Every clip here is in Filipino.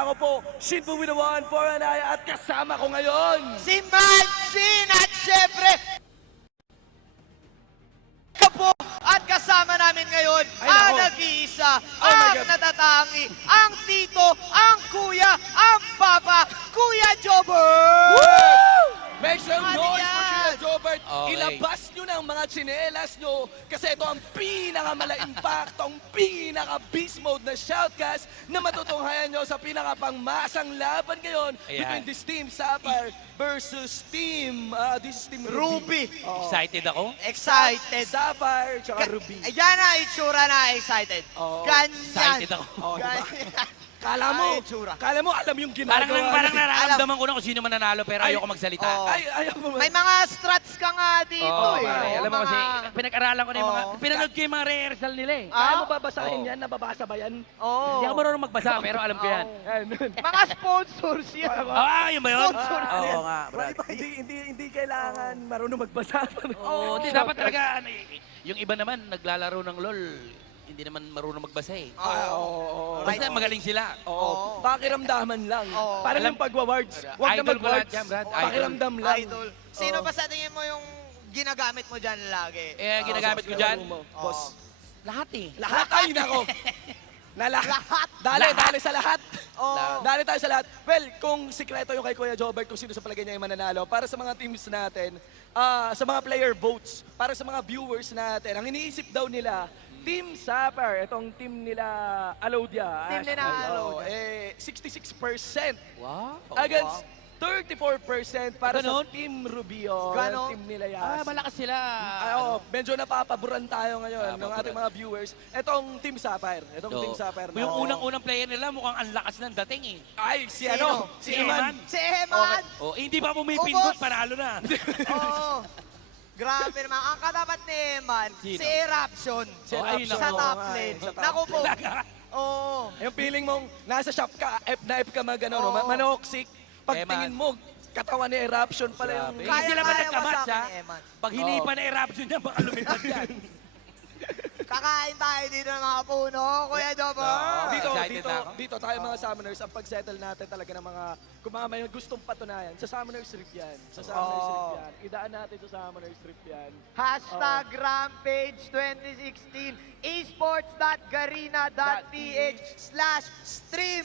Ako po, Shinbu with the 1 for Anaya at kasama ko ngayon. Si Manchin at syempre, po at kasama namin ngayon Ay, ang nako. nag-iisa, Oh my ang God. natatangi, ang tito, ang kuya, ang papa, Kuya Jobber! Make some Ano noise yan? for Kuya Jobert. Okay. Ilabas nyo na ang mga tsinelas nyo kasi ito ang pinakamala-impactong, pinaka-beast mode na shoutcast na matutunghayan nyo sa pinaka-pangmasang laban ngayon Ayan. between this Team Sapphire versus this is Team Ruby. Oo. Excited ako. Excited. Sapphire tsaka Ruby. Ayan na, itsura na, excited. Oo. Ganyan. Excited ako. Oh, diba? Ganyan. Kala mo, Ay, itsura. kala mo alam yung Parang, ginagawa. parang niya. nararamdaman ko na kung sino man nanalo pero Ay, ayoko magsalita. oo. Ay, ayaw mo. May mga struts ka nga dito Oo, eh. pare. Alam mo kasi, Mga- pinag-aralan ko na yung mga, Oo. pinanood ko yung mga rehearsal nila eh. Kaya mo Ah? babasahin Oo. yan? Nababasa ba yan? Oo. Hindi ako marunong magbasa pero alam ko yan. Yan. Mga sponsors yan. Ah, yun ba yun? Sponsor. Oo nga, brad. Hindi kailangan marunong magbasa. Oo, hindi dapat talaga, ano, yung iba naman naglalaro ng LOL, hindi naman marunong magbasa eh. Oo. Basta magaling sila. Oo. Pakiramdaman lang. Oo. Parang Alam- yung pag-awards. Huwag na Idol ko lahat mag-awards. yan, Brad. Idol. Pakiramdam lang. Idol. Sino ba sa tingin mo yung ginagamit mo dyan lagi? Eh, ginagamit ko dyan, Boss. lahat eh. Lahat ay nako. Na lahat. Dali sa lahat. Oo. Dali tayo sa lahat. Well, kung sikreto yung kay Kuya Jobert, kung sino sa palagay niya yung mananalo, para sa mga teams natin, sa mga player votes, para sa mga viewers natin, ang iniisip daw nila, Team Sapphire, itong team nila Alodia. Team nila Alodia. 66% Wow. against 34% para Ganon? sa Team Rubio. Ganon? Team nila Yas. Ah, malakas sila. Medyo napapaboran tayo ngayon ng ating mga viewers. Itong Team Sapphire. Itong Team Sapphire. Yung unang-unang player nila mukhang ang lakas ng dating eh. Ay, si Sino? ano? Si Iman. Si Eman! Oh, hindi pa pumipindot, Ubos. panalo na. Oo. Grabe naman. Ang katapat ni Eman, Sino? si Eruption. Si Oh, ayun, Sa nako. top nga lane. eh, sa top Naku po. Talaga. Oo. Yung feeling mong nasa shop ka, F na F ka magano, no? Oo. Manoksik. Pagtingin mo, katawan ni Eruption pala yung... Grabe. Hindi sila ba Kaya-kaya nagkamatch, masama ha? ni Eman. Pag hinipa na eruption niya, baka lumipad yan. Kakain tayo dito ng mga puno, Kuya Jobber. Excited na ako. Dito tayo mga summoners, ang pag-settle natin talaga ng mga kumamay yung gustong patunayan. Sa summoners trip yan. Sa summoners trip Oo. yan. Idaan natin sa summoners trip yan. Hashtag Rampage 2016 esports.garena.ph/stream.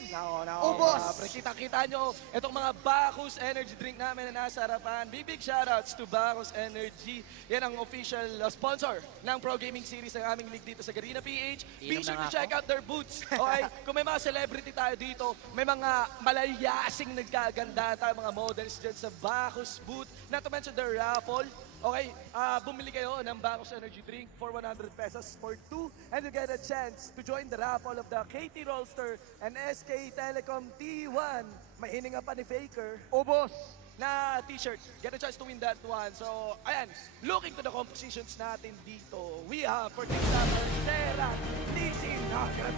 Ubos. Kita-kita nyo, itong mga Bacchus Energy Drink namin na nasa harapan. Big shoutouts to Bacchus Energy. Yan ang official sponsor ng Pro Gaming Series ng aming league dito sa Garena PH. Be Inom sure na to nga check out their booths. Okay? Kung may mga celebrity tayo dito, may mga malayasing nagkaganda tayo mga models dyan sa Bacchus booth. Not to mention their raffle. Okay, bumili kayo ng Bacchus Energy Drink for 100 pesos for 2 and you get a chance to join the raffle of the KT Rollster and SK Telecom T1. May hininga pa ni Faker Ubos. na t-shirt. Get a chance to win that one. So, ayan, looking to the compositions natin dito. We have for Team Sapphire, Serra, DC Nagrat,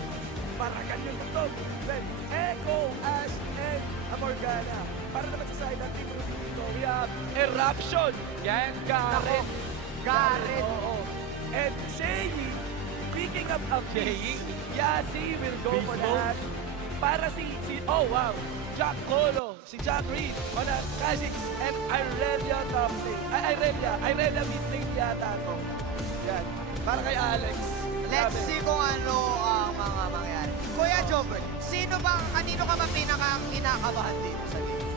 Paragan yung tutog, then Echo, Ash, and Morgana. Para naman sa side ng Team Ruby dito, we have Eruption, Yan. Gareth, Gareth. oo. And Seiyi, picking up a Seiyi? Yasi will go for Beast that. Para oh wow, Jack Colo, si Jack Reed, on a Kha'Zix, and Irelia top lane. Irelia mid lane yata to. Yan, para kay Alex. Let's Grabe. see kung ano ang mga mangyayari. Kuya Jobber, kanino ka ba pinakang kinakabahan dito sa game?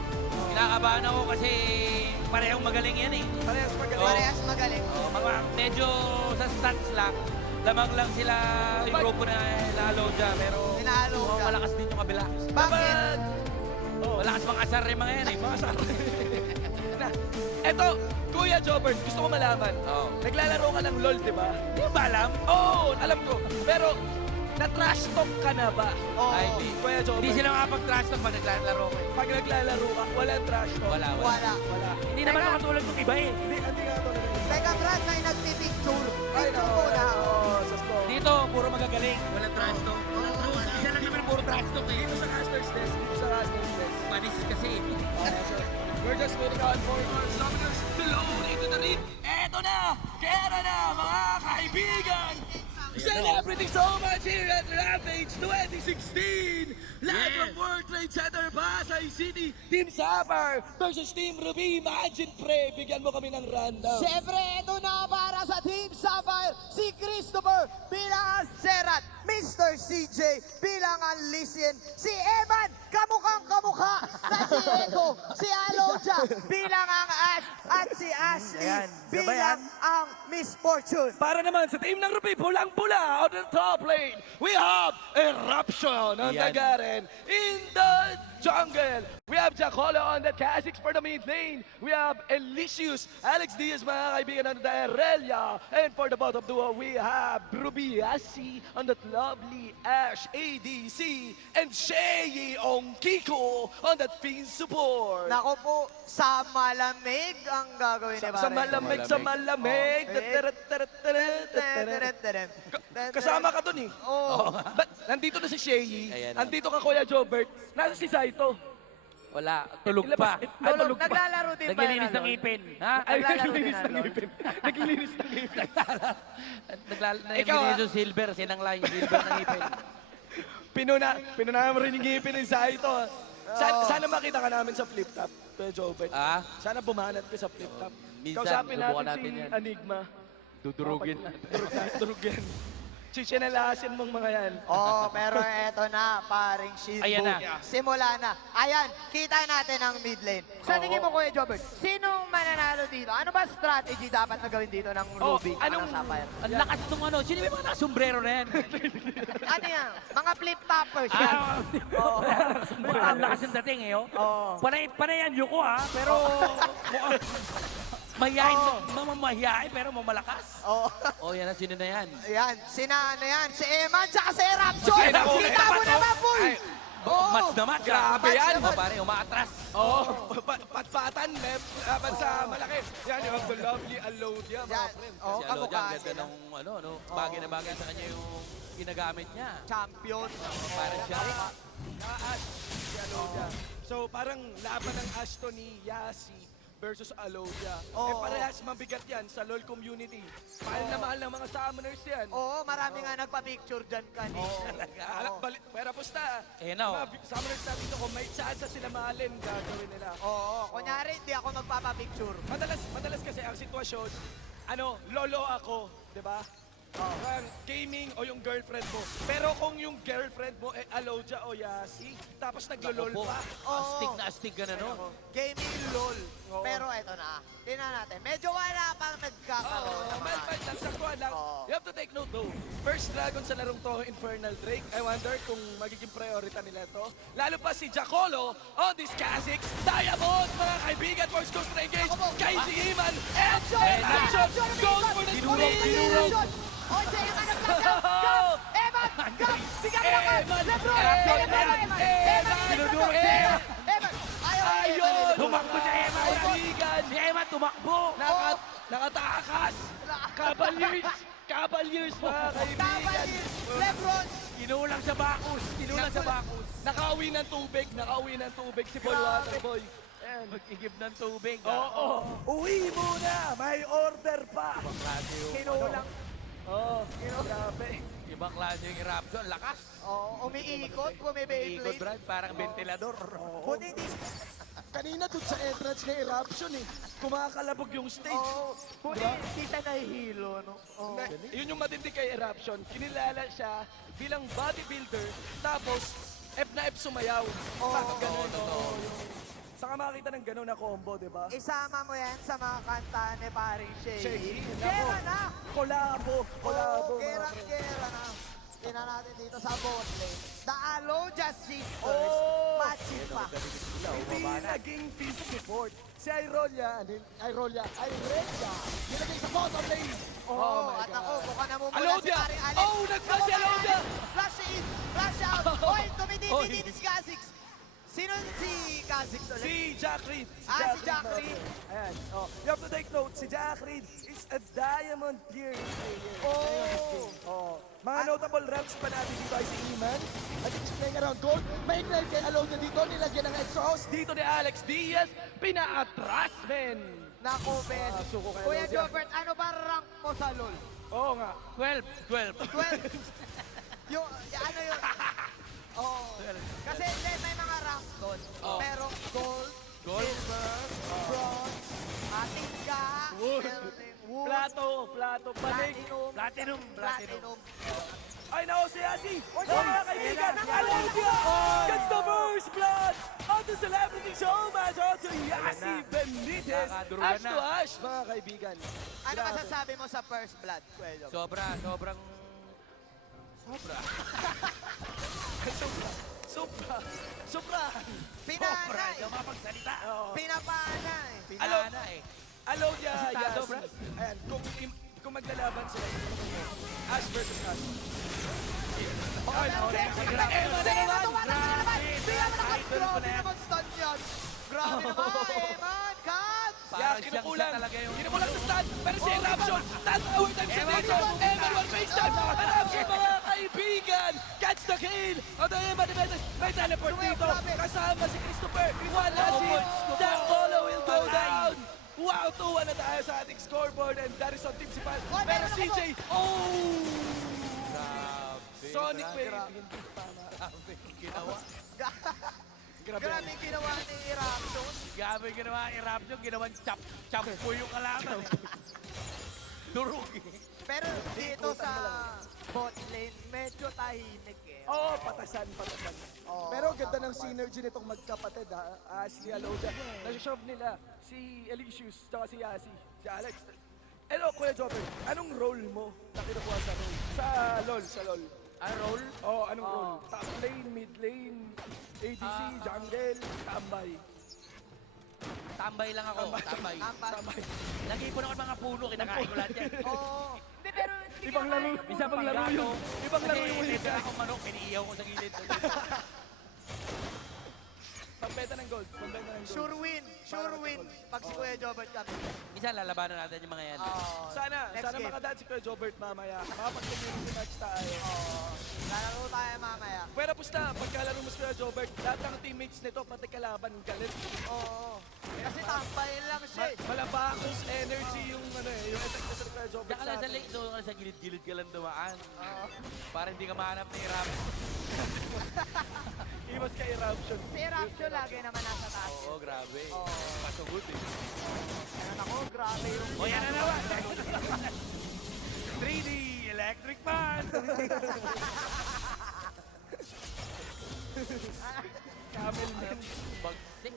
Kinakabahan ako kasi parehong magaling yan eh. Parehas magaling. Parehas magaling. Oh, mga medyo sa stats lang, lamang lang sila yung grupo na lalo dyan, pero Sinalo dyan. malakas din yung kabila. Bakit? Oh, Malakas mga asar rin mga yan eh. mga sarap. Na, eto, Kuya Jobert, gusto ko malaman. Oo. Naglalaro ka ng LOL, di ba? Di ba alam? Oo, alam ko. Pero, na-trash talk ka na ba? Oo. Ay, di. Kuya Jobert. Hindi sila makapag-trash talk pag naglalaro ko. Pag naglalaro ka, walang trash talk. Wala. Wala. Wala. Hindi naman Teka. makatulad ng iba eh. Hindi nga ito. Teka Brad, may nagpipicture. Ay, Picture no. muna. Oo, sa store. Dito, puro magagaling. Walang trash talk. Isa lang naman puro trash talk eh. Dito sa Caster's Desk. Dito sa Caster's Desk. Panis kasi. We're just waiting out for our summoners to load into the ring. Eto na! Kera na, mga kaibigan! Celebrity so much here at Rampage 2016! Live from World Trade Center, Pasay City, Team Sapphire versus Team Ruby. Imagine, pre, bigyan mo kami ng rundown. Siyempre, ito na para sa Team Sapphire, si Christopher bilang ang Serat, Mr. CJ bilang ang Lysian, si Evan, kamukhang kamukha na si Echo, si Aloja bilang ang Ash, at si Ashley Ayan, bilang ang Miss Fortune. Para naman sa team ng Ruby, pulang-pula on the top lane, we have Eruption on the Yan. Garen in the jungle. We have Jacolo on the Kha'Zix for the mid lane. We have Elysius, Alex Diaz, mga kaibigan on the Aurelia. And for the bottom duo, we have Rubiasi on that lovely Ash ADC. And Shay Ongkiko on that Fiend support. Nako po, sa malamig ang gagawin ni Sa malamig, sa malamig. Kasama ka dun eh. Oh. But nandito na si Shay. Ayan, Nandito ka Kuya Jobert. Nasa si Saito. Wala, tulog Ilabas- pa. Ay, tulog pa. Naglalaro din ba? Naglilinis yan, ng Lord? ipin. Ha? Ay, Naglalaro naglilinis din, ng Lord. ngipin. Naglilinis ng ngipin. Ikaw, Naglilinis yung silver, sinangla yung silver ng ipin. Pinuna mo rin yung ngipin ng Saito. Sana makita ka namin sa flip top, Kuya Jobert. Ah? Sana bumanat ka sa flip top. Minsan, Kausapin subukan natin natin si yan. Enigma. Dudurugin. Durug yan. Chichinelasin mong mga yan. Oh, pero eto na, paring Shield Ayan Boom. na. Simula na. Ayan, kita natin ang mid lane. Sa tingin mo, Kuya Jobert, sinong mananalo dito? Ano ba strategy dapat na gawin dito ng Ruby? anong- Ng Sapphire? Ang lakas nung ano, sino yung mga nakasombrero na yan? Ano yan? Mga flip-toppers yan. Oo. Ang lakas ng dating eh, oh. Oo. Panay yan, Yuko ha, pero mahihain, mamamahihain, pero mamalakas. Oo. Oh, yan na, sino na yan? Ayan, sina ano yan? Si Eman, tsaka si Eruption. Sino? Kita mo naman, boy! Ay, Oo. Match na match. Grabe Match yan. na Oh, pare, umaatras. Oo, patpatan, left, laban sa malaki. Yan yung the lovely Alodia, mga Yan. friend. Oo, Si Alo kamukha dyan, ganda sila. ng bagay na bagay sa kanya yung ginagamit niya. Champion. Para siya. Ash, si Alodia. So parang laban ng Ashton ni Yasi versus Alodia. Oo. Parehas mabigat yan sa LoL community. Mahal na mahal ng mga summoners yan. Oo, marami nga nagpa-picture dyan kanina. Pero pusta, Eh, no. mga summoners natin dito, kung may chance sila mahalin, gagawin nila. Oo, kunyari hindi ako magpapa-picture. Madalas kasi ang sitwasyon, lolo ako, di ba? Parang gaming o yung girlfriend mo. Pero kung yung girlfriend mo Alodia o Yasi, tapos naglolol Po, pa. astig na astig ka na, no? Gaming LOL. Oo. Pero eto na, tingnan natin. Medyo wala pang nagkakaroon. Oo, ng mga- mild lang, saktuhan lang. Oo. You have to take note though. First dragon sa larong to, Infernal Drake. I wonder kung magiging priority nila to. Lalo pa si Jacolo on this Kha'Zix. Diamond, mga kaibigan, first to engage. Kay Iman, and action! Goes for the Binurog. screen! O, si Eman nagtagap! Gap! Eman! Gap! Bigyan mo naman! Eman! Lebron! Eman! Eman! Eman! Dinudurog! Eman! Eman! Ayun! Tumakbo si Emma. Kaibigan! Si Emma tumakbo. Nakatakas! Cavaliers, mga kaibigan! Cavaliers! Lebron! Kinulang sa bakus. Kinulang sa bakus. Nakauwi ng tubig si Boy Waterboy. Ayan. Mag-igib ng tubig. Oo. Uwi muna! May order pa! Klase yung, Kinulang. Oo, grabe. ibang klase yung eruption. Lakas. Oo, umiikot, Ikot, bumibaitlane. Brad, parang ventilador. Buti hindi. Kanina doon sa entrance kay Eruption kumakalabog yung stage. Oo, buti hindi siya nahihilo, no? Oo. Yun yung matindi kay Eruption. Kinilala siya bilang bodybuilder, tapos F na F sumayaw. Saka ganun, Saka makakita ng ganun na combo, di ba? Isama mo yan sa mga kanta ni paring Shay. Shay. Kera na! Kolabo, Oo, mga kera friend. na. Tingnan natin dito sa bot lane. The Aloja Sisters. Oh! Matching pa. Hindi naging field support. Si Irolia, Irelia, nilagay sa bottom lane. Oh, my at ako, God. mukhang namumula si Alodia! paring Alex. Oh, nag-flash si Alodia! Flash in, flash out. Oy, tumidid si Kha'Zix. Sino si Kha'Zix ulit? Si Jack Reed. Ah, si Jack mga Reed. friend. Ayan. Oh, you have to take note, si Jack Reed is a diamond tier player. Oh. Oh. Mga notable reps pa natin dito ay si Iman. At it's playing around gold. May ignite kay Alodia dito. Nilagyan ng exhaust. Dito ni Alex Diaz. Pinaatras, men. Nako, Ben. Suko kay Kuya Alodia. Jobert, ano ba rank mo sa LoL? Oo nga. 12. 12. 12. yung ano yun? Oh. Kasi hindi, may mga ranks doon. Oh. Merong gold, Gold. silver, bronze, tingga, Wood. meron din wood, Plato, balik. platinum. Ay, nako si Yasi! Oy, Mga kaibigan, ayan na. Alobia gets the first blood on the celebrity showmatch also Yasi Ayan na. Benitez. Nakadurugan Ash to na. Ash, mga kaibigan. Ano Grabe. masasabi mo sa first blood, Kuya? Sobrang... Sobra. Pinana Hindi ako mapagsalita. Oo. Pinapana eh. Pinana eh. Alobia, Asitado, Yasi. bro. Ayan, kung maglalaban sila, Ash versus Ash. Okay, okay. Emma na naman! Grabe naman stun yan. Grabe naman, Eman, Kat! Parang Yeah, siyang siya talaga yung... Kinukulang sa stand, pero si Eruption, tatawag time siya dito. Eman, one face time. Eruption, mga kaibigan. Catch the kill. At Eman, may teleport dito. Kasama si Christopher. Wala si Jack Polo will go down. Wow, 2-1 na tayo sa ating scoreboard and that is on Team Sipal. Oh, Pero meron CJ, oh! Grabe. Sonic Wave. grabe. Hindi tama. Grabe yung ginawa. Grabe. Grabe yung ginawa ni Eruption. Grabe yung ginawa. I-rap yung ginawan chap po yung kalaban. Durog eh. Pero dito sa bot lane, medyo tahimik eh. Oo, patasan. Oo, Pero ganda ng tama. synergy nitong magkapatid ha. Si Aloda. Nasa-shove nila. Si Elysius, tsaka si Yasi. Si Alex. Hello, Kuya Jobber. Anong role mo na kinukuha sa role? Sa LoL. Ah, roll? Oo, anong role? Top lane, mid lane, ADC, jungle, tambay. Tambay lang ako. Tambay. Tambay. Nag-iipon ako ng mga puno. Kinakain ko lahat yan. Oo. Hindi, pero hindi Ibang ka laro. kaya Isa pang laro yun. Ibang laro Kasi yun. libre akong manok. Piniiyaw ko sa gilid. Pagbenta ng gold. Pagbenta ng gold. Sure win. Sure win. Pag si Kuya Jobert kami. Minsan lalabanan natin yung mga yan. Oo. Sana Next game. makadaan si Kuya Jobert mamaya. Makapag-community match tayo. Oo. Lalaro tayo mamaya. Pero pusta, pagkalaro mo si Kuya Jobert, lahat ng teammates nito, pati kalaban, galit. Oo. Kasi tambayin lang siya eh. Malabakos energy yung yung effect na sa Kuya Jobert Diyan ka lang sa lake, doon ka lang sa gilid-gilid ka lang dumaan. Oo. Para hindi ka mahanap ni Rap. Iwas ka eruption. Si Eruption lagi naman nasa taas. Oo, grabe. Oo. Pasugod eh. Ayun ako, grabe yung... O yan na naman. 3D electric fan. Camel man. Bagsik.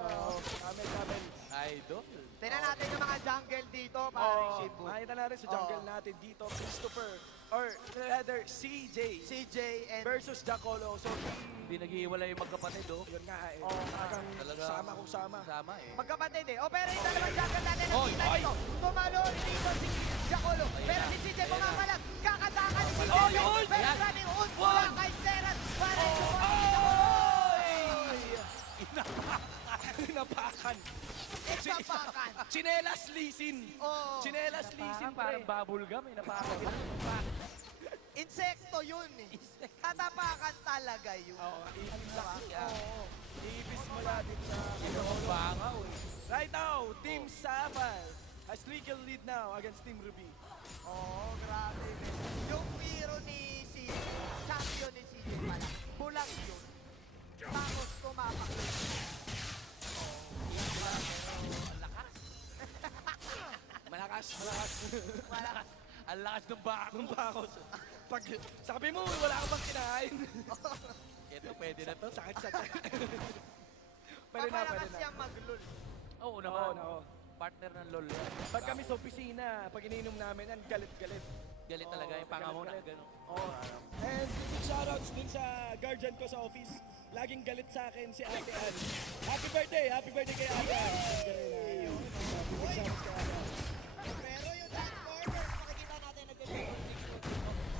Oo, camel. Idol. Tingnan natin yung mga jungle dito, parang Shibu. Makita natin sa jungle natin dito, Christopher, or rather, CJ CJ and... versus Jacolo. So, Hindi nag-iwalay yung magkapatid oh. yun nga eh. Oo, Talagang Talaga. sama kung sama. Sama eh. Magkapatid eh. O pero yung dalawang jungle natin Oy, nakita oy! nito. Tumalo dito si Jacolo. Ayan Pero na. si CJ bumamalag. Kakatakan ni CJ. Oh, yung ult! Pero Ayan. running ult mula One. kay Serat. Para Napakan. Ikapakan. Chinelas lisin. Oo. Chinelas lisin, Parang pre. bubble gum eh. Napaka. Insekto yun eh. Tatapakan talaga yun. Oo, laki, ah. Oo. ibis mo natin sa... Ang bangaw eh. Right now, Team Sapphire has legal lead now against Team Ruby. Oo, grabe. Yung hero ni CJ, champion ni CJ pala, bulag yun. Tapos tumapak yun. Malakas. Malakas. Ang lakas ng bako. Nung bakos. Pag sabi mo, wala ka bang kinain? Ito, pwede na to. Sakit sa Pwede na. Papalakas siyang maglul. Oo naman. Oo. Partner ng LOL yan. Pag kami sa opisina, pag ininom namin yan, galit-galit. Galit talaga yung pangamuna. galit. Ganun. Oh. And big shoutouts din sa guardian ko sa office. Laging galit sa akin si Ate Ann. Happy birthday kay Ate Ann. Big shoutouts kay Ate Ann. Pero yung Transformers, makikita natin na ganyan.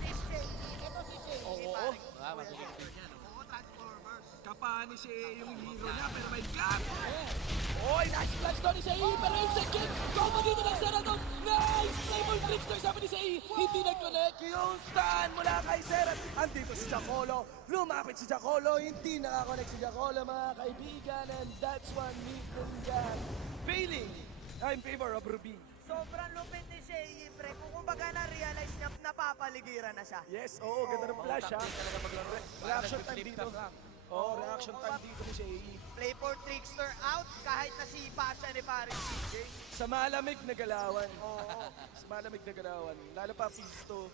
Si Shay, ito si Shay. Oo. Ah, masusunod din yan. Oo, Transformers. Kapani si yung hero niya, pero may gap! Oy, nice flash daw ni Sei, pero yung second, combo dito ng Seraton. Nice! Playboy Trickster, sabi ni Sei, hindi nag-connect. Yung stun mula kay Serat. Andito si Jacolo, lumapit si Jacolo, hindi nakakonect si Jacolo, mga kaibigan, and that's one Nathan Gan. Failing in favor of Ruby. Sobrang lupit ni Shay, pre. Kung kumbaga na-realize niya, napapaligiran na siya. Yes, oo, ganda ng flash ha. Talaga maglaro. Reaction time Flip dito. top lang. Oo, reaction time dito ni Shay. Play for Trickster out kahit nasipa siya ni Paris CJ. Sa malamig na galawan. Oo, sa malamig na galawan. Lalo pa Fisto.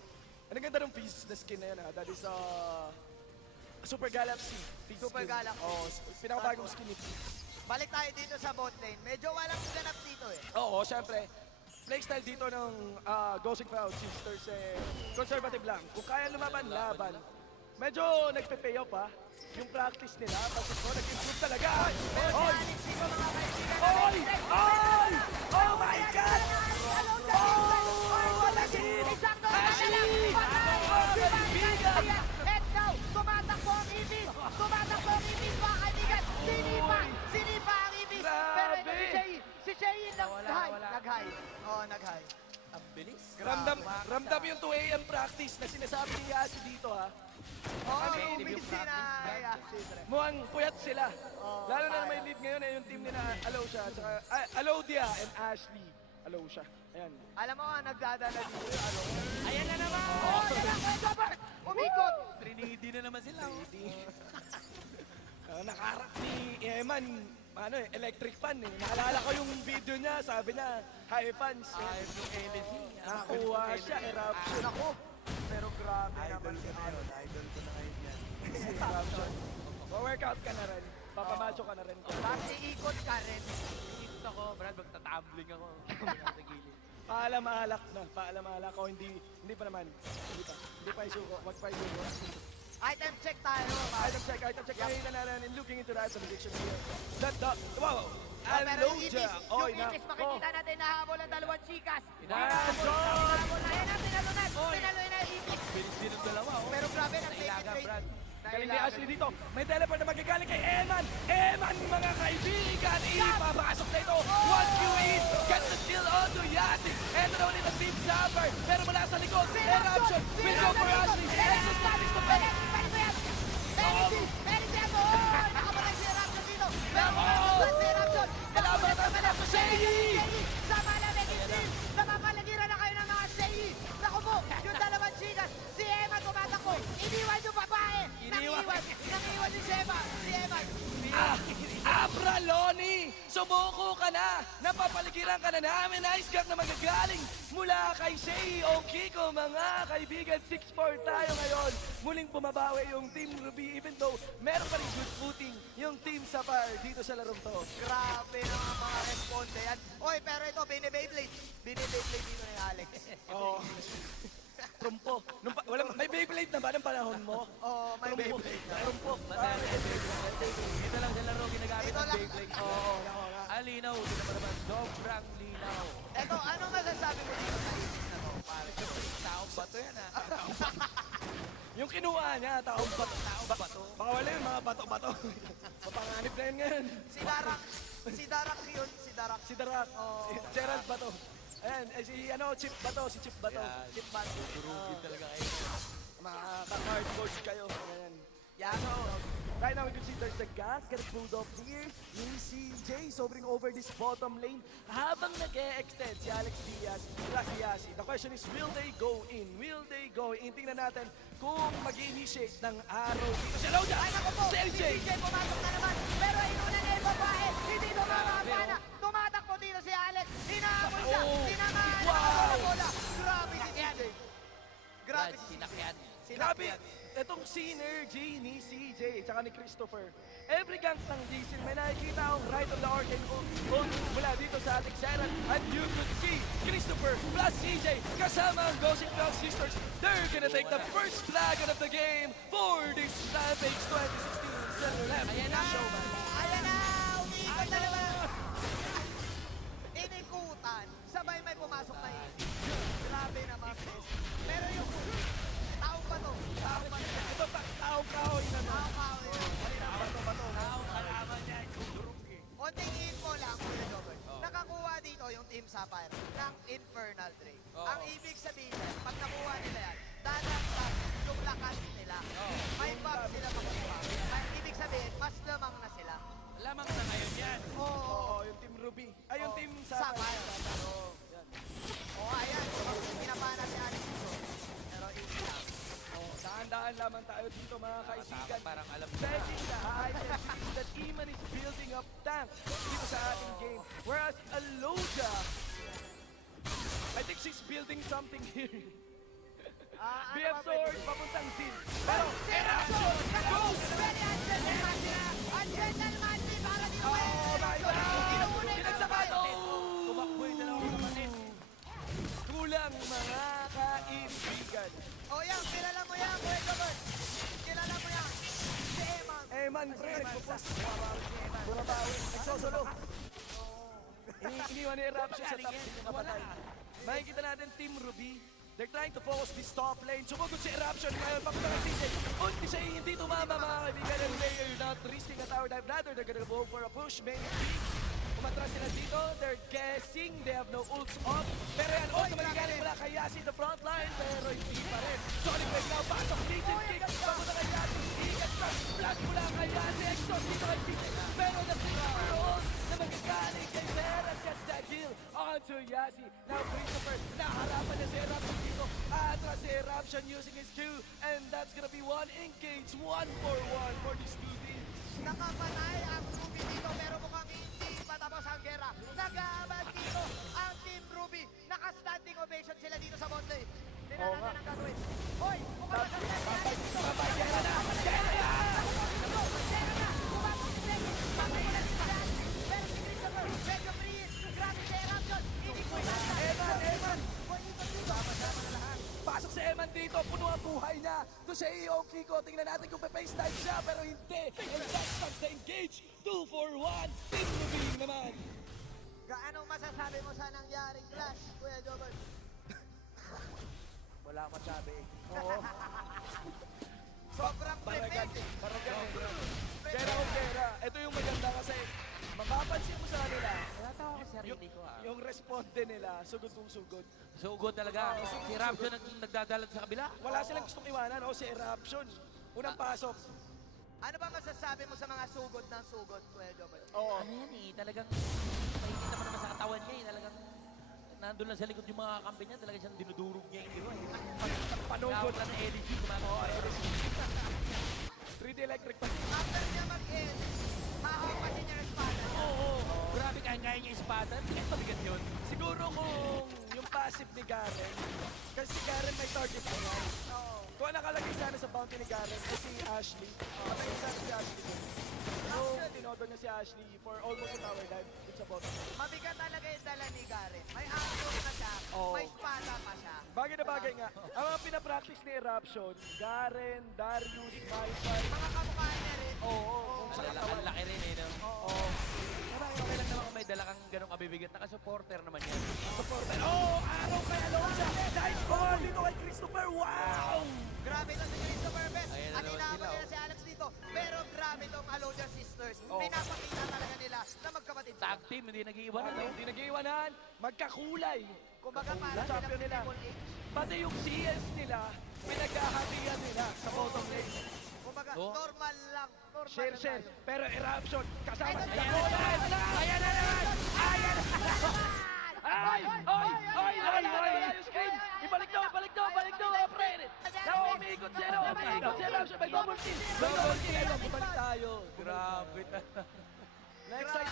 Ang ganda ng Fizz na skin na yan ha. That is Super Galaxy. Fizz Super skin. Galaxy. Oo, pinakabagong skin ni Fizz. Balik tayo dito sa bot lane. Medyo walang ganap dito eh. Oo, syempre. Playstyle dito ng Ghosting Cloud Sisters conservative lang. Kung kaya lumaban, laban. Medyo nagpe-pay off ha. Yung practice nila, kasi po, nag-improve talaga. Pero si Oy! Alex dito mga kaibigan. Oy! Oy! Oh my God! Oy, wala si isang doon na lang. kaibigan! And now, tumatakbo ang ibis. Tumatakbo ang ibis, mga kaibigan. Sinipa ang ibis. Pero ito si Shay. Si Shay nag-high. wala. Nag-high. Oo, nag-high. Ang bilis. Ramdam yung 2 AM practice na sinasabi ni Yasi dito ha. Oo, Effective ubis yung din na. practice. Yeah, Sidre. Mukhang puyat sila. Lalo na kaya. may lead ngayon yung team nila Alow siya. Tsaka, Alodia and Ashley. Alow siya. Ayan. Alam mo nga, nagdadala dito yung ano. Ayan na naman. Oh, yan ang Kuya Bert. Umikot. Trinity na naman sila. Nakaharap ni Eman, electric fan eh. Naalala ko yung video niya, sabi niya, hi fans. Ayaw yung LSC. Nakakuha siya, eruption. Ako. Pero grabe naman si Aaron. Idol ko na ngayon yan. Eruption. Workout ka na rin. Papamacho ka na rin. Tapos iikot ka rin. Ikot ako, Brad. Magtatumbling ako. Sa gilid. Paalam-alak na. Paalam-alak ko. Hindi pa naman. Hindi pa isuko. Wag pa isuko. Item check tayo. Item check. Kanina na natin looking into that subdivision here. Wow! Pero yung Aloja! Ibis, Oy, yung Ibis, makikita natin nahabol ang dalawang chikas. Nasaan? Ayan ang tinalunan. Tinalunan na yung Ibis. Bilis din ng dalawa. Oh. Pero grabe, Nailaga, Brad. Galing ni Ashley dito. May teleport na magagaling kay Eman. Eman, mga kaibigan. Ipapasok na ito. 1Q8. Get the steal onto Yati. Ito na ulit ang Team Zapper. Pero mula sa likod. Eruption. Will go for Ashley. Exo status to play. Nakamatay si Eruption dito. Pero nakamatay si Eruption. Kalaban na naman sa Shay! Sa malamig team. Napapaligiran na kayo ng mga Shay. Naku po, yung dalawang chikas. Si Eman tumatakbo. Iniwan yung babae. Nangiwan si Sheba. Si Eman. Abraloni! Sumuko ka na! Napapaligiran ka na namin! Ice Guard na magagaling mula kay Shay o Kiko, mga kaibigan. 6-4 tayo ngayon. Muling bumabawi yung Team Ruby even though meron pa rin good footing yung Team Sapphire dito sa larong to. Grabe na mga responde yan. Oy, pero ito, Beyblade. Beyblade dito ni Alex. Oo. Trumpo. May Beyblade na ba ng panahon mo? Oh, may Trumpo. Beyblade na. Trumpo. Ito lang sa laro ginagamit Ito ng lang. Beyblade. Oo. Ang linaw. Ito naman sobrang linaw. Ito, ano masasabi mo dito sa Ibis na to? Pare, taong bato yan ha. Yung kinuha niya, taong bato. Taong bato. Baka wala yun, mga bato-bato. Mapanganib na yun ngayon. Si Darak yun, si Darak. Si Darak. Si Gerald Bato. Ayan, si Chip Bato, si Chip Bato. Yan. Chip Bato. Durugin talaga kayo. Makaka-cardboard kayo. Ayan. Yan o. Right now we can see there's the gas getting pulled off here. Yung CJ sobering over this bottom lane. Habang nag-e-extend si Alex Diaz, si Yasi. The question is, will they go in? Will they go in? Tingnan natin kung mag-initiate ng arrow dito. Si Alodia! Ay, naku po, Si si LJ! DJ pumasok na naman. Pero inuna na yung babae. Hindi tumamapana. Tumatakbo dito si Alex. Hinahabol siya. Oh, Tinamaan wow. ang bola. Grabe si CJ. Grabe Brad, si CJ. sinakyan. Grabe, itong synergy ni CJ tsaka ni Christopher. Every gank ng Jason, may nakikita akong right of the Orchid mula dito sa ating Sharon. And you could see Christopher plus CJ kasama ang Ghosting Cloud Sisters. They're gonna take the first flag of the game for this Savage 2016 Center Left. Ayan na. Showman. Ayan na. Umiikot na naman. Inikutan. Sabay may pumasok na ibig. Grabe naman, sis. Pero yung tao pa to. Tao pa to. Ito pa, tao-kahoy na no. Tao. Bato-bato. Taong kalaban niya. Durug eh. Konting info lang, Kuya Jobber. Nakakuha dito yung Team Sapphire ng Infernal Drake. Oo. Ang ibig sabihin, pag nakuha nila yan, dadagdag yung lakas nila. May buff sila makuha. Ang ibig sabihin, mas lamang na sila. Lamang na ngayon yan. Oo. Oo, yung Team Ruby. Ay, yung Oo. Team Sapphire. Sapphire. Oo, yan. Tandaan lamang tayo dito mga kaibigan. Parang alam ko. Checking the I can see that Iman is building up tank dito sa ating game. Whereas Aloja, I think she's building something here. BF Sword, papuntang Zin. Pero, Serapson! Goes! Very ungentleman sila! Ungentleman din para dito kay oh my God! Inuuna yung Pinagsakado! Tumakbo yung dalawang kapatid. Kulang mga kaibigan. O yan, kilala mo yan, Kuya Jobert. Kilala mo yan. Si Eman. Eman, pre, nagpupus. Bumabawi, nagsosolo. Iniwan ni Eruption sa top lane yung kapatay. Makikita natin Team Ruby. They're trying to focus this top lane. Sumugod si Eruption ngayon. Papunta ng CJ. Unti siya hindi tumama mga kaibigan. And they are not risking a tower dive. Rather, they're gonna go for a push. Maybe umatras sila dito. They're guessing. They have no ults off. Pero yan, ult na magigaling mula kay Yassi in the front line. Pero hindi pa rin. Sonic Wave now. Pasok. Legion kick. Papunta kay Yassi. Ikat na. Flash mula kay Yassi. Exhaust dito kay CJ. Pero na-super ult na magagaling kay Veras. Gets that kill onto Yassi. Now Christopher. Naharapan niya si Eruption dito. Atras si Eruption using his Q. And that's gonna be one engage. 1-for-1 for these two teams. Nakapanay ang Ruby dito pero mukhang hindi patapos ang gera. Nag-aabad dito ang Team Ruby. Naka-standing ovation sila dito sa bot lane. Tinanong na ng gagawin. Hoy! Mukhang nag-standing dito. Gera na! Gera na! Gera na! Bumabot si Becky. Patay na si Brad. Pero si Christopher, medyo free. Grabe si Eruption. Hindi ko Eman! Sama-sama na lahat. Pasok si Eman dito, puno ang buhay niya. Doon siya i-OP ko. Tingnan natin kung pe-FaceTime siya, pero hindi. And that's not the engage. 2-for-1. Team Ruby naman. Gaano masasabi mo sa nangyaring clash, Kuya Jobert? Wala akong masabi. Oo. Sobrang Baragan. prepare. Baragan. Gera o gera. Ito yung maganda kasi mapapansin mo sa kanila. Natawa ko sa sarili ko ah. Yung responde nila, sugod-sugod. Sugod talaga. Si Ramson nagdadalag sa kabila. Wala silang gustong iwanan. O si Eruption. Unang pasok. Ano ba masasabi mo sa mga sugod ng sugod, Kuya Jobert? Oo. Ano yan eh, talagang makikita mo naman sa katawan niya eh, talagang nandun lang sa likod yung mga kampi niya, talagang siyang dinudurog niya yung diwa eh. Panugod. Nakawala ng LED, gumagawa. 3D electric pa. After niya mag-end, hahawak pa din niya ang espada niya. Oo, grabe kaya niya yung espada. Bigat pabigat yun. Siguro kung yung passive ni Garen, kasi si Garen may target na yan. Kung ang nakalagay sana sa bounty ni Garen ay si Ashley, patay sana si Ashley. So, tinodo niya si Ashley for almost a tower dive dun sa bottom. Mabigat talaga yung dala ni Garen. May arrow na siya, Oo. may espada pa siya. Bagay na bagay nga. Ang mga pinapractice ni Eruption, Garen, Darius, Malphite, Mga kamukha niya rin. oo, kung sa Ang katawan. laki rin eh, no? Oo. Okay lang naman kung may dala kang ganong kabibigat. Naka-supporter naman yan. Supporter. Oh, araw kay Alonza. Nice ball dito kay Christopher. Wow! Grabe ito si Christopher Best. Ayan na At naman inaabot sila, nila si Alex dito. Pero grabe itong Alodia Sisters. Oo. Pinapakita talaga nila na magkapatid sila. Tag team, hindi nag-iiwanan. Ano, hindi nag-iwanan. Magkakulay. Kumbaga para Champion silang nila. Triple H. Pati yung CS nila, pinaghahatian nila sa bottom lane. Kumbaga Oo. normal lang. Normal Share, lang share. tayo. Pero Eruption, kasama Ito sila. na! Ayan na naman! Ayan na naman! Ay! Ay! Ay! Ay! Yung screen! Ibalik daw! Balik daw! Balik daw! Fred! Umiikot sila! Umiikot si Eruption! May double kill! Double kill! Ayun, bumalik tayo. Grabe Next side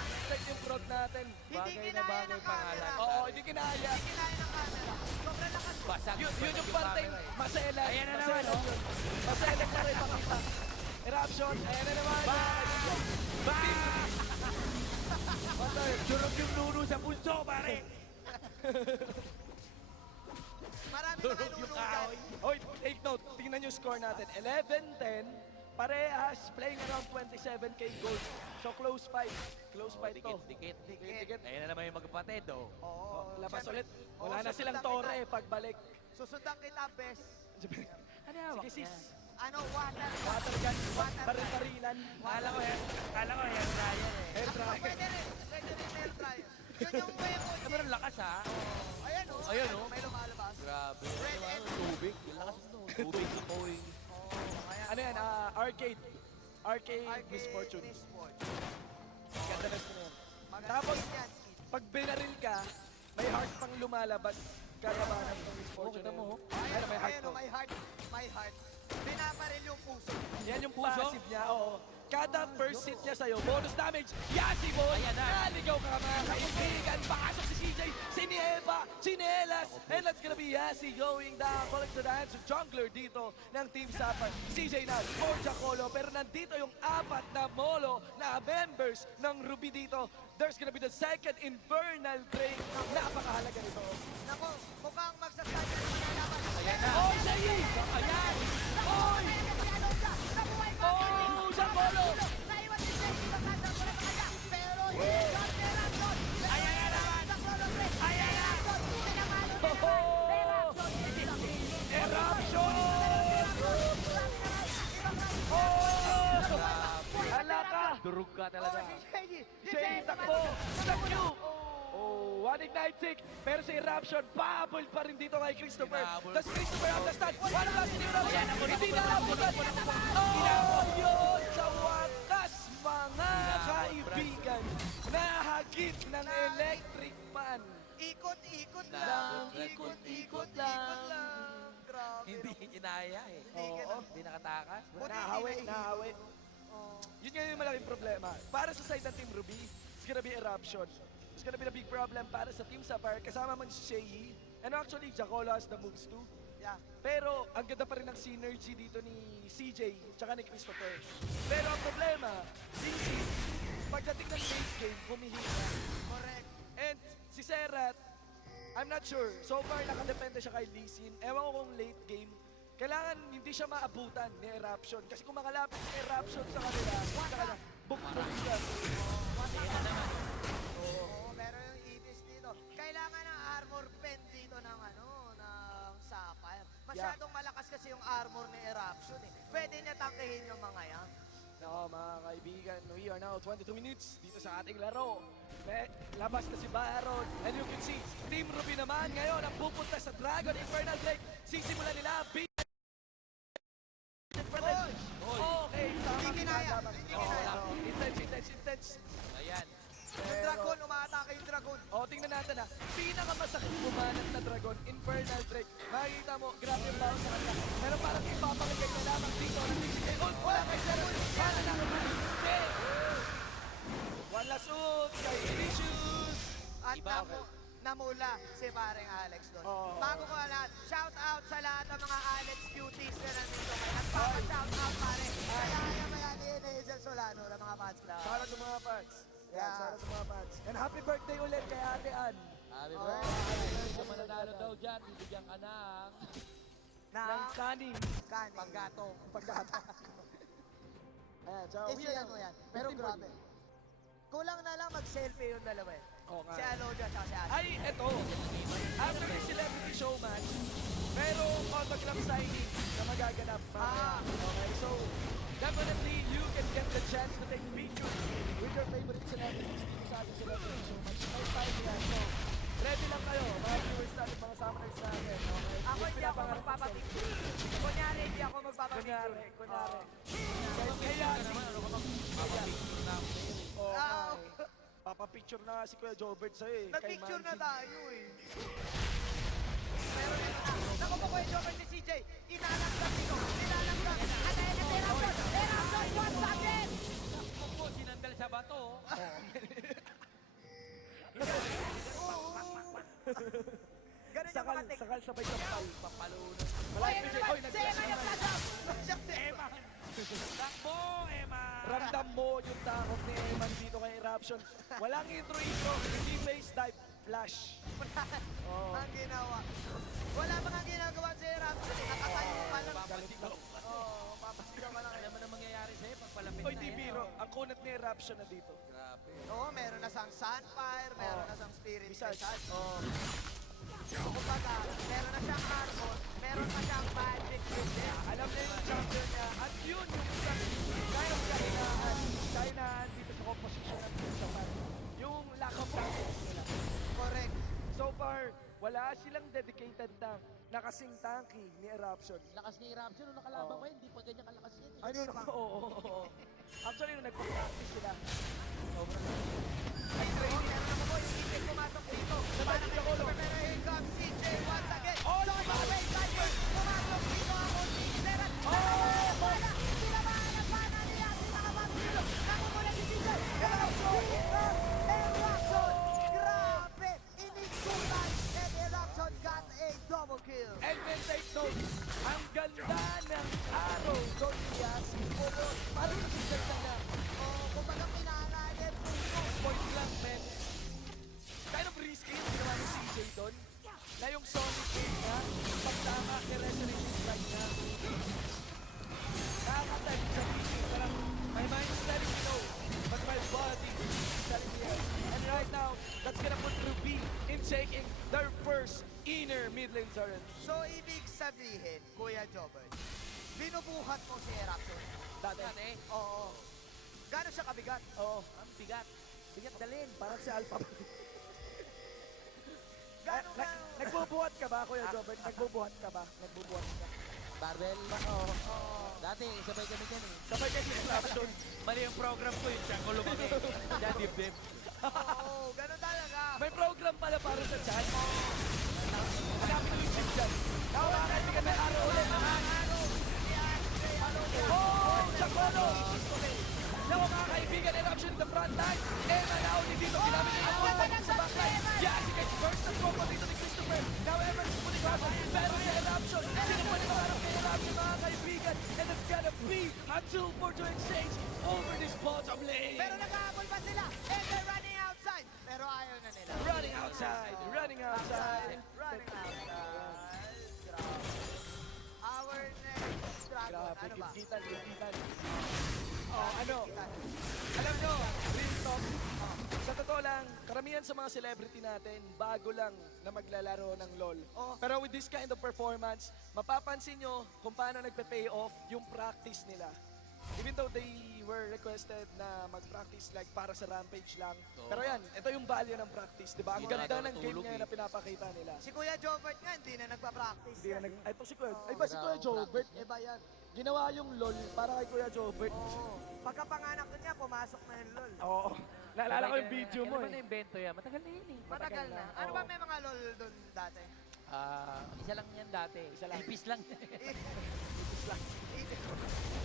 yung front natin. Hindi Bagay na kinaya bagay ng pangalan. camera. Oo, hindi kinaya. Hindi kinaya ng camera. Sobrang lakas. Basag. Yun yung parte, camera eh. maselan. Ayan na Maselan naman, oh. yun. Maselan na rin makita. Eruption, ayan na naman. Durog yung nuno sa punso, pare. Marami Durog mga yung lulugan. kahoy. Hoy, take note. Tingnan yung score natin. 11-10. Parehas playing around 27k gold. So close fight. Close fight to. Dikit. Dikit. Ayan na naman yung magkapatid, oh. Oo. Labas Siyempre. ulit. Oo, Wala na silang susundan torre kita. pagbalik. Susundan kita, best. Ano hawak Sige niya? sis. Ano, water. Water gun. Water gun. Baril-barilan. Kala ko yan dryer eh. Air Ah, dryer. pwede rin. Pwede rin air dryer. Yun yung way mo. Pero lakas ha. Ayan o. Ayan, oh. May lumalabas. Grabe. Red and Tubig. Yung lakas nun. Tubig sa koy. Ayan. Ano yan? Arcade. Arcade Arcade Misfortune. Misfortune. Ganda na yun. Maganda Tapos, yan. pag binaril ka, may heart pang lumalabas. Kalabanan ng Misfortune. kita mo, Ayun, may heart Ayan to. o, may heart. May heart. Binabaril yung puso. Yan yung Puso? passive niya, oo. Kada first hit niya sa'yo, bonus damage. Yasi mo! Ayan na. Naligaw ka mga kaibigan. Pasok si CJ, si Nieva, si Nelas. And that's gonna be Yasi going down. Balik sa dance, jungler dito ng Team Sapphire. CJ na, or Jacolo. Pero nandito yung apat na molo na members ng Ruby dito. There's gonna be the second Infernal Drake. Napakahalaga nito. Nako, mukhang magsasayang yung malalaman. Ayan na. Oh, Shayi! Ayan! Oy! Oh, Jacolo! Naiwan si Jay, ibang kanta, wala pa kanya. Pero hindi, Dante Ramson. Ayan na naman. Ayan na. Oh! Eruption! Oh! Hala ka! Durug ka talaga. Shay, takbo! Takbo! Oh, 1-ignite-6. Pero si Eruption, pahabol pa rin dito kay Christopher. Hinahabol. Tapos Christopher understand. Wala lang si Eruption. Ayan, nabunan, Hindi na nabunan, nabunan. nabunan, Oh, yun! Sa wakas, mga kaibigan, nahagip ng electric fan. Ikot-ikot Nabot, lang, Brad. ikot-ikot lang. Grabe. Hindi kinaya eh. Oo. Hindi nakatakas. Nahawi, nahawi. Oh. Yun nga yung malaking problema. Para sa side ng Team Ruby, it's gonna be Eruption. It's gonna be the big problem para sa Team Sapphire. Kasama man si Shayi. And actually, Jacolo has the moves too. Yeah. Pero ang ganda pa rin ng synergy dito ni CJ tsaka ni Christopher. Pero ang problema, DC, pagdating ng base game, humihina. Correct. And si Serat, I'm not sure. So far, nakadepende siya kay Lee Sin. Ewan ko kung late game, kailangan hindi siya maabutan ni Eruption. Kasi kung makalapit si Eruption sa kanila, buklog siya. Oo, pero yung ibis dito. Kailangan ng armor pen dito ng Sapphire. Masyadong malakas kasi yung armor ni Eruption eh. Pwede niya tangkihin yung mga yan. No, mga kaibigan, we are now 22 minutes dito sa ating laro. Labas na si Baron. And you can see, Team Ruby naman ngayon ang pupunta sa Dragon Infernal Drake. Sisimulan nila, Okay, tama. Hindi kinaya, tama. hindi Oo, kinaya. oo. Intense. Ayan. Yung dragon, umaatake yung dragon. Tingnan natin ha. Pinakamasakit bumanat na Dragon, Infernal Drake. Makikita mo, grabe yung bounce sa kanila. Pero parang ipapakigay na lamang dito ng DCJ. Wala kay Zerol. Sana nakabalik. One last ult kay Vinicius. At Iba, namula si paring Alex doon. Oo. Bago ko lahat, shout out sa lahat ng mga Alex cuties na nandito ngayon. At papa-shout out pare. Kaya naman yan ni Hazel Solano ng mga fans club. Para sa mga fans. Yan, Yeah. para sa mga fans. And happy birthday ulit kay Ate Ann. Happy Oh, birthday. Kung mananalo daw dyan, bibigyan ka ng Ng kanin. kanin. panggatong. Pagkata. Ayan, so we Isiyan mo yan. Pero 15 grabe. Kulang na lang mag-selfie yung dalawa eh. Oo nga. Si Alodia at si Alex. Ay, eto. After the celebrity showman, merong autograph signing na magaganap mamaya. Okay, so definitely you can get the chance to take pictures with your favorite celebrities dito sa ating celebrity showman. So, time yan. So, ready lang kayo, mga viewers natin, mga summoners natin. Okay? Ako Yung hindi ako pinapangarap ko. magpapapicture. Kunyari, hindi ako magpapapicture. Kunyari. Kaya naman, ano ka magpapapicture na ako sa'yo. Oo Ah, nga eh. Papapicture na nga si Kuya Jobert sa'yo eh. kay Nag-picture na Mansi. tayo eh. Pero ito na. Naku po kayo, Joker si CJ. Inalanggang dito. Inalanggang. At ayun na si Eruption. Eruption once again. Ako po, sinandal sa bato. Ganun yung Sakal, mga tek. sakal sabay sampal. Pampalunan. Oy, Malapit ano siya. naman? Oy, Si nag-flash Emma yung naman. flash up. Emma. Takbo, Emma. Ramdam mo yung takot ni Eman dito kay Eruption. Walang intro, hindi face dive, flash. Oh. Ang ginawa. Wala mga ginagawa si Eruption. Nakatayo pa lang. Papasigaw. Oo, papasigaw ka lang. Alam mo na mangyayari sa'yo pag palapit Oy, na di yan. biro. Ang kunat ni Eruption na dito. Grabe. Oo, meron na sang Sunfire, meron na sang Spirit Visage. Visage. Oh. Kumbaga, meron na siyang Armor, meron na siyang Magic Resist. Alam na yung champion niya. At yun yung isang kind of kahinaan dito sa composition ng team sa fan. Yung lack of tactics nila. Correct. So far, wala silang dedicated tank na kasing tanky ni Eruption. Lakas ni Eruption, nung nakalaban Oo. ko yun, hindi pa ganyan kalakas yan. eh. Ano na? Oo. Actually, nung nagpa-practice sila, Ay, meron na po yung Itik pumasok dito. Para kay Christopher, pero here comes CJ once again. Oh, So, my yung God! Wave Viper, pumasok dito ako si Zerat. Oh! taking their first inner mid lane turret. So, ibig sabihin, Kuya Jobber, binubuhat mo si Eraption. Dati. Oo. Gano'n siya kabigat? Oo. Ang bigat. Bigat dalhin. Parang si Alpha. Gano'n ka? Nagbubuhat ka ba, Kuya Jobert? Nagbubuhat ka ba? Nagbubuhat ka? Barbell. Oo. Dati, sabay kami dyan eh. Sabay kayo sa Eruption. Mali yung program ko, yung tiyan ko lumaki. Diyan, dibdib. Oo, gano'n talaga. May program pala para sa chat. Hanapin mo yung chat dyan. Now, mga kaibigan, may araw ulit. Oh! Chacolo! Now, mga kaibigan, Eruption in the front line. Emma now, hindi dito. Ginamit niya ang point sa backline. Yeah, si Kate first na combo dito ni Christopher. Now, Emma sa puligasan. Pero si Eruption, sino pa rin naman ang Eruption, mga kaibigan. And it's gonna be a 2-for-2 exchange over this bottom lane. Pero nag-aabol pa sila. And they're running outside. Pero ayaw na nila. Running outside, running outside. Running outside. Grabe. Our next dragon. Grabe, Ano ba? gigitan. Oh, ano? Alam nyo, real talk. Sa totoo lang, karamihan sa mga celebrity natin, bago lang na maglalaro ng LoL. Oh. Pero with this kind of performance, mapapansin nyo kung paano nagpe-pay off yung practice nila. Even though they were requested na mag-practice like para sa Rampage lang. Pero yan, ito yung value ng practice, di ba? Ang Hindi na ganda ng game natutulog ngayon eh. na pinapakita nila. Si Kuya Jobert nga, hindi na nagpa-practice. Hindi na yan. Ay, ito si Kuya. Ay ba si Kuya Jobert? Iba yan. Ginawa yung LoL para kay Kuya Jobert. Oo. Pagkapanganak ko niya, pumasok na yung LOL. Oo. Naalala ko yung video mo Ano eh. na invento yan? Matagal na yun eh. Matagal na. Ano Oo. ba may mga LOL doon dati? Isa lang yan dati. Isa lang. Ipis lang.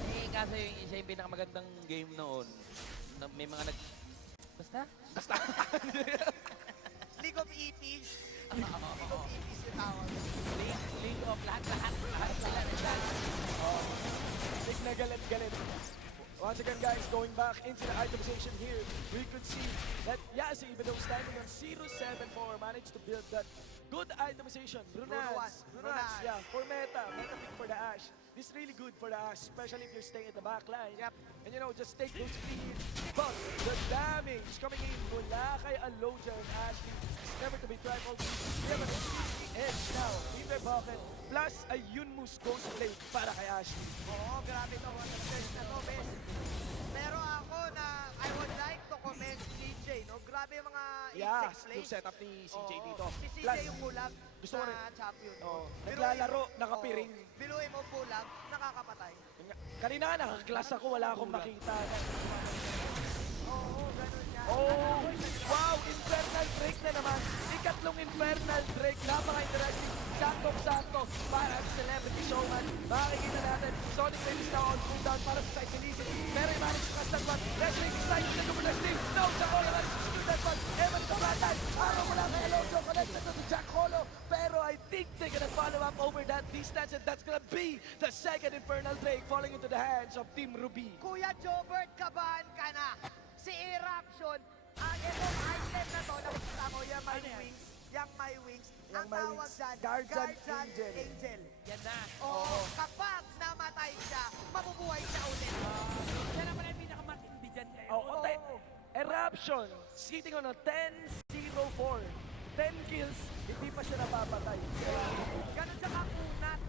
Eh, kaso yung isa yung pinakamagandang game noon. Na may mga Basta? League of EPs. League of EPs yung tawag. League of lahat sila nandyan. Big na galit. Once again, guys, going back into the itemization here, we could see that Yasi, even though standing on 0-7-4, managed to build that good itemization. Runaz, Runaz. yeah, for meta pick for the Ashe. This is really good for the Ashe, especially if you're staying at the back line. Yep. And you know, just take those speeds. But the damage coming in mula kay Aloja and Ashley is never to be trifled. We have an edge now in their pocket, plus a Yunmus Ghost Blade para kay Ashley. Oo, grabe to. Search na to, best. Pero ako na, I would like to commend CJ, no? Grabe yung mga Yeah, insect plays. yung setup ni CJ Oo. dito. Si CJ Plus, yung bulag gusto ko na rin- champion. Oo. Biruin Naglalaro, mo- nakapiring. Oo. Biruin mo bulag, nakakapatay. Kanina nakaklas ako, wala akong makita. Oo, ganun yan. Oh, wow, Infernal Drake na naman. Ikatlong Infernal Drake, napaka-interesting. Saktong-sakto para sa Celebrity Showman. Makikita natin, Sonic Rain is now on cooldown para sa side ni Lizzie. Pero i-manage to catch that one. Wrestling slide sa double wrestling. No, Jack Holo managed to shoot that one. Evan sa frontline. Araw mula kay Alonso, connected to Jack Holo. Pero I think they're gonna follow up over that distance and that's gonna be the second Infernal Drake falling into the hands of Team Ruby. Kuya Jobert, kabahan ka na. Si Eruption, itong item na to, nakikita mo, yung my wings. Yung my wings. Yung Ang My tawag Wings, dyan, Guardian Angel. Angel. Yan na. Oo, kapag namatay siya, mabubuhay siya ulit. Yan naman ang pinakamatindi dyan ngayon. Oh, okay. Eruption, sitting on a 10-0-4. 10 kills, hindi pa siya napapatay. Ganon siya kakunat.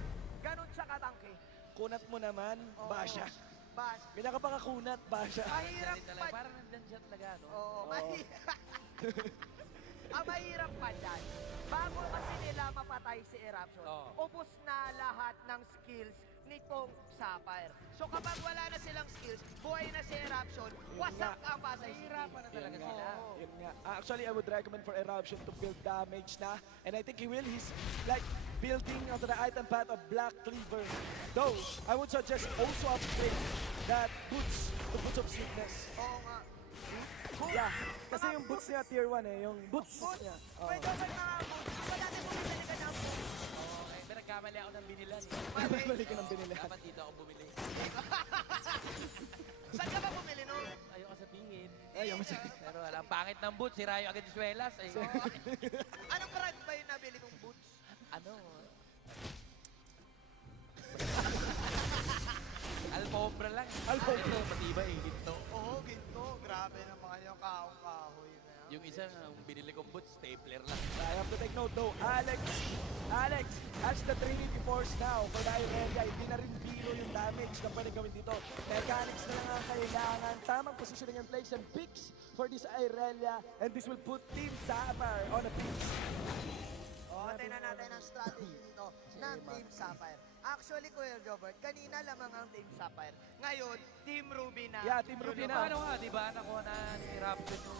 Ganon siya katangke. Kunat mo naman, Basha. Bas. Pinakapakakunat, Basha. Mahirap Dali talaga. pa. Parang nandyan siya talaga, no? Oo, mahirap. Ang mahirap pa dyan, bago kasi nila mapatay si Eruption, Oo. ubos na lahat ng skills nitong Sapphire. So kapag wala na silang skills, buhay na si Eruption, wasak ang Pasay City. Mahirapan na talaga Yun nga. sila. Yun nga. Actually, I would recommend for Eruption to build damage na. And I think he will. He's like building onto the item path of Black Cleaver. Though, I would suggest also upgrade that boots to Boots of Sweetness. Oo nga. Yeah, kasi yung boots niya tier 1 eh, yung boots Boots. niya. Oo. Pwede ba mga boots? Di ba dati bumili ka ng boots? Oo, eh, pero nagkamali ako ng binilan. Balik ka ng binili. Dapat dito ako bumili. Saan ka ba bumili nun? Ayoko sabihin. Ayaw mo siya. Pero alam, pangit ng boot, si Rayo agad Suelas. Eh. Anong brand ba yung nabili mong boots? Ano? Alfombra lang. Alfombra. Ito, matibay, ginto. Oo, ginto. Grabe naman yung kahong-kahoy na yan. Yung isa, ang binili kong boots, stapler lang. I have to take note though, Alex, as the Trinity Force now for the Irelia, hindi na rin biro yung damage na pwede gawin dito. Mechanics na lang ang kailangan, tamang positioning and place and picks for this Irelia, and this will put Team Sapphire on a pitch. Tingnan natin ang strategy dito ng Team Sapphire. Actually, Kuya Jobert, kanina lamang ang Team Sapphire. Ngayon, Team Ruby na. Yeah, Team Ruby na. Ano nga, di ba? Nakuha na ni Raptor yung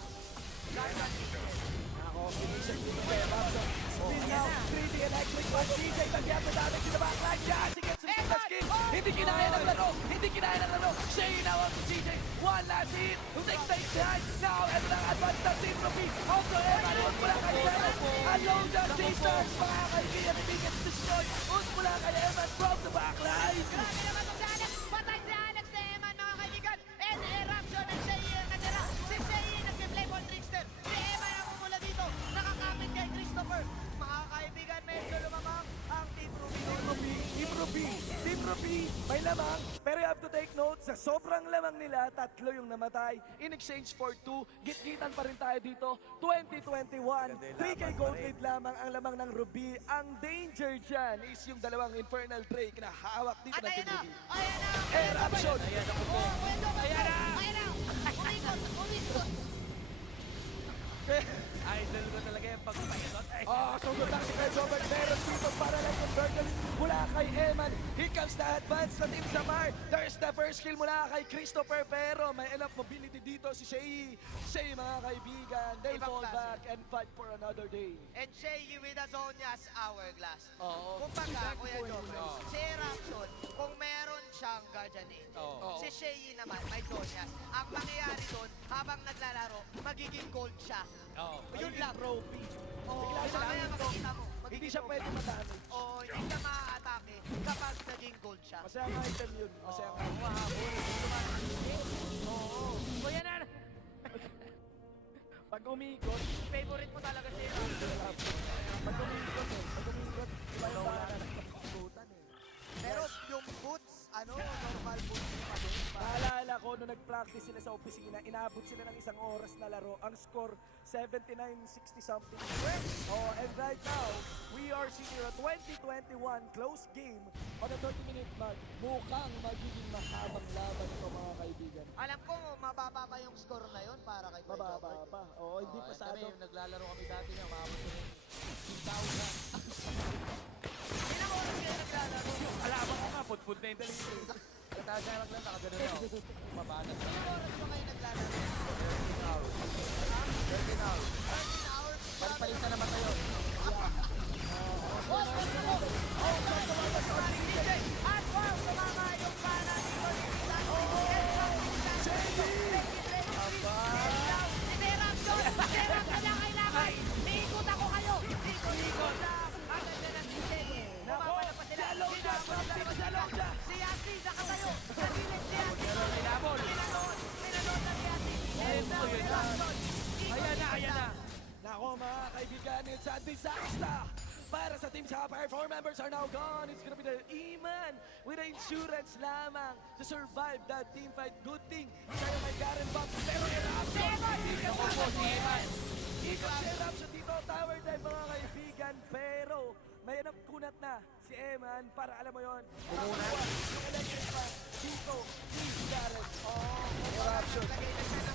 Ako, finishing dito kay Raptor. Spin now, 3D electric, but DJ tagyan sa damage in the backline. Yes, he gets the skill. Hindi kinaya ng laro, hindi kinaya ng laro. Shay now on to CJ. One last hit, who takes the behind. Now, ito na ang advance ng Team Ruby. Also, Evan, huwag mula kay Evan. Alone the sisters, mga kaibigan, hindi gets destroyed. Huwag mula kay Evan from the backline. Grabe naman to si Alex. Patay si Alex na Eman, mga kaibigan. And eruption ng Shay ang natira. Si Shay nag-play for Trickster. Si Eman ang umula dito. Nakakamit kay Christopher. Mga kaibigan, medyo lumamang ang Team Ruby. Team Ruby, may lamang. Pero you have to take note, sa sobrang lamang nila, 3 yung namatay. In exchange for 2, gitgitan pa rin tayo dito. 2021, 3K gold lead lamang ang lamang ng Ruby. Ang danger dyan is yung dalawang Infernal Drake na hawak dito At ng ayan Team na. Ruby. Ayan na. Eruption! Oh, pwede ba? Ayan na. Umikot. idol ko talaga yung pagpapakot. Sugod lang si Kuya Jobert. Meron dito para lang yung Virgil mula kay Eman. Here comes the advance na Team Sapphire. There's the first kill mula kay Christopher, pero may enough mobility dito si Shay. Shay, mga kaibigan, they'll Ibang fall klase. back and fight for another day. And Shay with a Zonia's hourglass. Oo. Kung baga, Kuya Jobert, Oo. si Eruption, kung meron siyang Guardian Angel, Oo. si Shay naman may Zonia's. Ang mangyayari doon, habang naglalaro, magiging gold siya. Oo. Yun lang. Trophy. Oo, Bigla siya mamaya lang makikita mo. Hindi magiging siya gold pwede madamage. Oo, hindi siya maa-atake kapag naging gold siya. Masayang item yun. Masayang Oo, mahabol. Oo. Kuya na. Pag umikot, Favorite mo talaga si Eruption. pag umikot, iba yung parang nakakabutan eh. Pero yung boots, normal boots pa din. Naalala ko, nung nag-practice sila sa opisina, inaabot sila ng 1 oras na laro. Ang score, 79-60 something. Oh, and right now, we are sitting at 2021 close game on a 30-minute mark. Mukhang magiging mahabang laban ito, mga kaibigan. Alam ko, mababa pa yung score na yun para kay Kuya Mababa Jobert. pa. Oo, hindi pa sa Kami, ato. naglalaro kami dati na, umabot ko ng 2,000. Ilang oras kayo naglalaro? Alaman ko nga, putput na yung delivery. Kataas na lang, nakagano na ako. Mabanat na. Ilang oras ba kayo naglalaro? 13 hours. 13 hours. Palitan naman kayo. At wow, sumama yung pana ni Si Eruption. Si Eruption na kailangan. Iikot ako kayo. Ikot. Agad na ng Sisig. Nako, shallow siya, shallow siya. Si Yasi, nakatayo. Sa gilid si Yasi. Pinabol. Pinanood na si Yasi. Ayun na, ayun na. Ayan na, ayan na. Nako, mga kaibigan, it's a disaster. Para sa Team Sapphire, 4 members are now gone. It's gonna be the Iman with the insurance lamang to survive that team fight. Good thing, sa'yo may Garen Box. Pero Eruption! Ako po, si Eman. Ikot si Eruption dito, tower dive mga kaibigan. Pero may kunat na si Eman para alam mo yon. Kumunat. Yung electric fan dito, si Garen. Eruption. Lagay na siya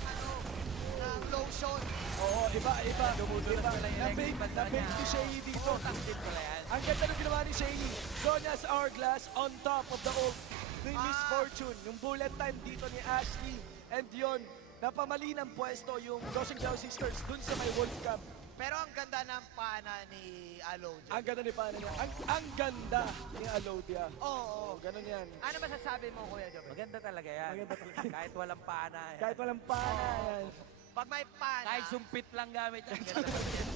ng lotion. Oo, iba. Dumudulas Iba. na lang yung Na-bake electric fan niya. si Shay dito. Tangkit pala yan. Ang ganda ng ginawa ni Shaylee. Sonia's Hourglass on top of the ult ni Miss Fortune. Yung bullet time dito ni Ashley. And yun, napamali ng pwesto yung Dosing Zhao Sisters dun sa may World Cup. Pero ang ganda ng pana ni Alodia. Ang ganda ni Pana niya. Ang ganda ni Alodia. Oo. Ganun yan. Ano masasabi mo, Kuya Jobert? Maganda talaga yan. Maganda talaga. Kahit walang pana. yan. Kahit walang Pana yan. Pag may pana, Kahit sumpit lang gamit yan. Ganda talaga yan.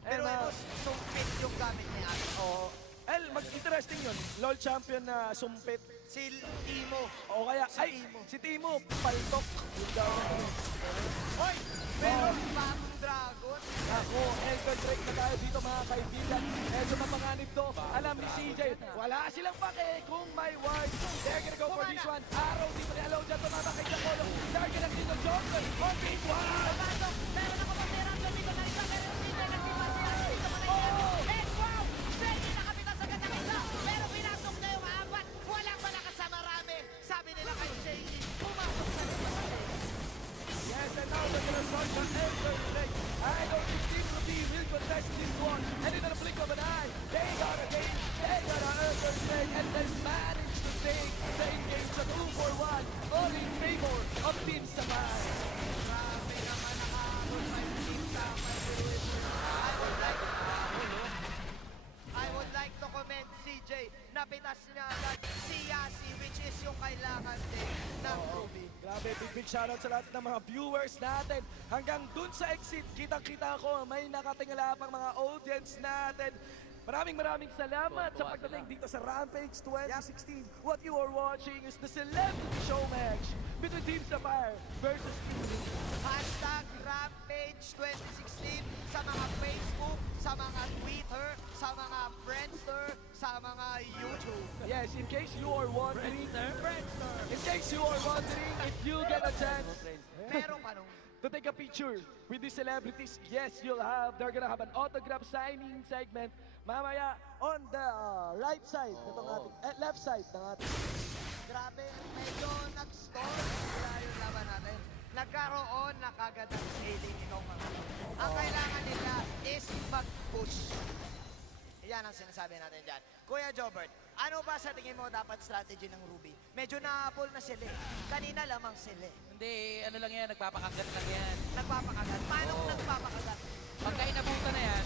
pero Eh, ito, sumpit yung gamit niya. Oo. Interesting yun. LOL champion na sumpit. Si Timo. O kaya, si Timo, paltok. Yung daw. Hoy! Meron bagong dragon. Ako, Elton Drake na tayo dito mga kaibigan. Medyo mapanganib to. Alam ni CJ, wala silang pake kung may ward. They're gonna go for this one. Araw dito ni Alodia, tumatakay sa kolong. Target ang dito, Johnson. Team Sapphire. Grabe naman nakahabol pa yung Team Sapphire. I would like to commend CJ. Napitas niya agad si Yasi, which is yung kailangan din ng Ruby. Grabe, big shoutout sa lahat ng mga viewers natin. Hanggang dun sa exit, kitang-kita ko may nakatingala pang mga audience natin. Maraming salamat sa pagdating dito sa Rampage 2016. What you are watching is the celebrity show match between Team Sapphire versus Team Liquid. Hashtag Rampage 2016 sa mga Facebook, sa mga Twitter, sa mga Friendster, sa mga YouTube. Yes, in case you are wondering, in case you are wondering if you get a chance Meron ka nung to take a picture with these celebrities, yes, you'll have. They're gonna have an autograph signing segment mamaya on the right side, itong ating, left side ng ating. grabe, medyo nag-stall sila yung laban natin. Nagkaroon na kagad ng scaling ikaw mga. Ang kailangan nila is mag-push. Yan ang sinasabi natin dyan. Kuya Jobert, ano ba sa tingin mo dapat strategy ng Ruby? Medyo nahabol na sila eh. Kanina lamang sila eh. Hindi, ano lang yan, nagpapakagat lang yan. Nagpapakagat. Paano kung nagpapakagat? Pagka inabutan na yan,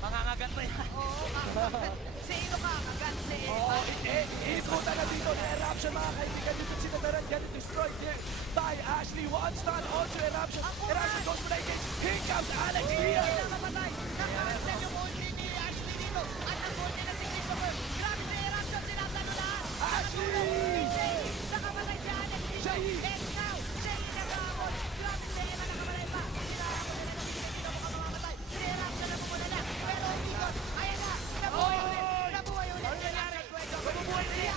mangangagat na yan. Oo, kakagat. Sino kakagat? Si Oh, Evan. iniputa na dito na eruption mga kaibigan. Dito sinadaran, get it destroyed here by Ashley. One stun onto eruption. Eruption goes for the engage. Here comes Alex Diaz. Nakapatay. Nakaset yung ulti ni Ashley dito. At ang ulti na si Christopher. Grabe sa eruption. Sinasano lahat. Ashley! Nakapatay si Alex dito. Jay! And now, Jay nakahabol. Grabe sa Evan nakapatay pa. Sinahabol nila si Jay dito mukhang mamamatay. Si eruption na pumuna na. Pero dito, ayan na. Nabuhay ulit. Nabuhay ulit. Nabuhay ulit.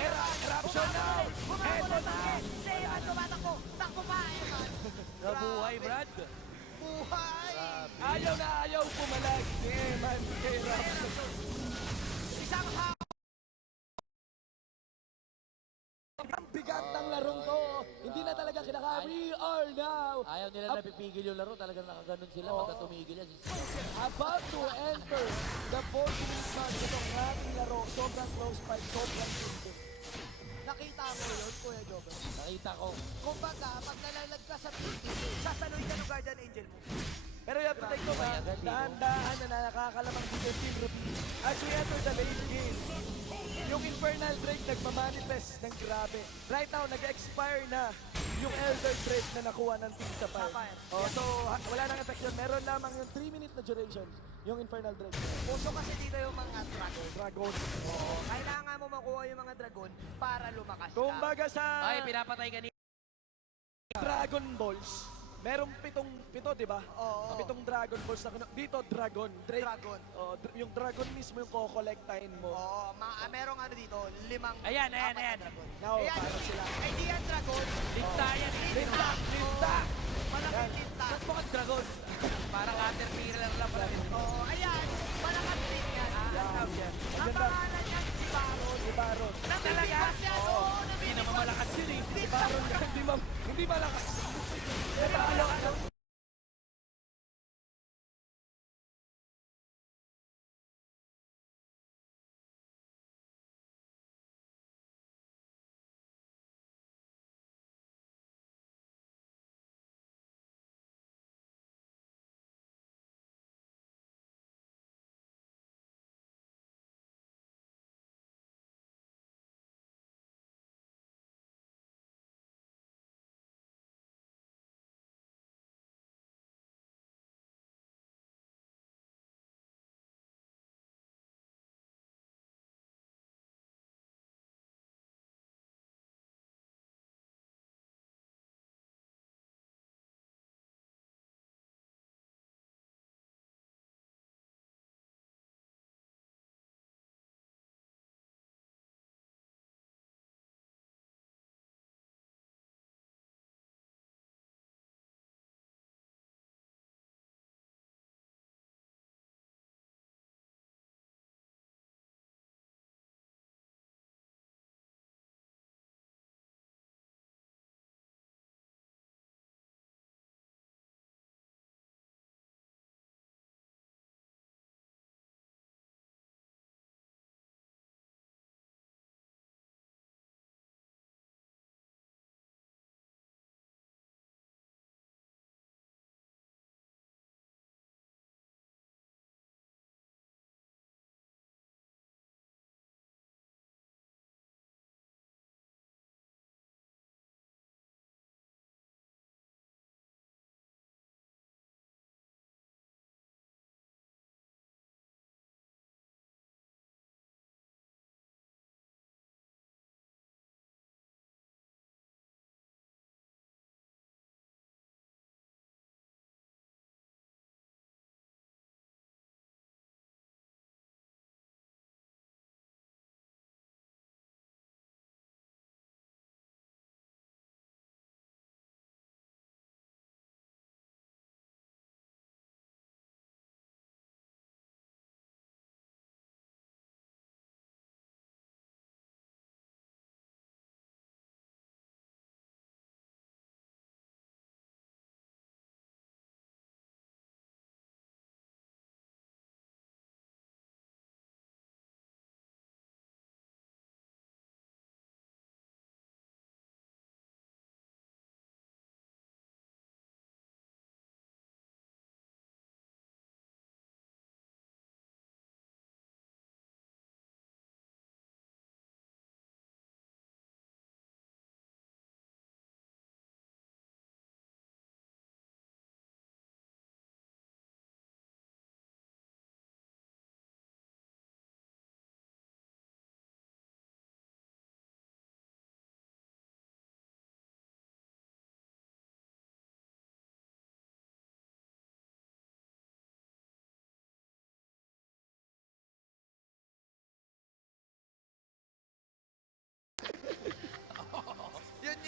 Eruption now. Bumabol ang tanke. Si Evan tumatakbo. Takbo pa, Evan. Nabuhay, Grabe. Brad. Buhay. Ayaw na ayaw pumalag. Man, kay eruption. Isang Ang bigat ng larong to. Hindi na talaga kinakaya. We are now Ayaw nila napipigil yung laro, talagang nakaganon sila pagka tumigil yan. about to enter the 40-minute mark itong ating laro. Sobrang close fight, sobrang simple. Nakita mo yun, Kuya Jobber. Nakita ko. Kumbaga, pag nalalag ka sa PT, sasaloy ka ng Guardian Angel mo. Pero yung protect ko ba, dahan-dahan na nakakalamang dito yung Team Ruby. As we enter the late game, yung Infernal Drake nagmamanifest ng grabe. Right now, nag-expire na yung Elder Drake na nakuha ng Team Sapphire. Sapphire. Oh, so, wala nang effect yun. Meron lamang yung 3-minute na duration, yung Infernal Drake. Puso kasi dito yung mga dragon. Dragon. Oo. Kailangan mo makuha yung mga dragon para lumakas ka. Kumbaga sa Ay, pinapatay ka ni... Dragon Balls, merong pito, di ba? Oo. Pitong Dragon Balls na dito, Dragon. Drake. Dragon. Oh, yung Dragon mismo yung kokolektahin mo. Oo, merong ano dito, Ayan, apat na ayan. dragon. Now, Ayan, para sila. ay di yan dragon. Linta yan. Linta! Linta! Malaking linta. Ba't mo dragon? Parang caterpillar lang pala. Oo, ayan, malakas din yan. Tawag yan. Ang Maganda. pangalan niyan si Baron. Di Baron. Namimipas yan, oo, Hindi naman namimipas. malakas yun eh. Baron, hindi malakas. Pero,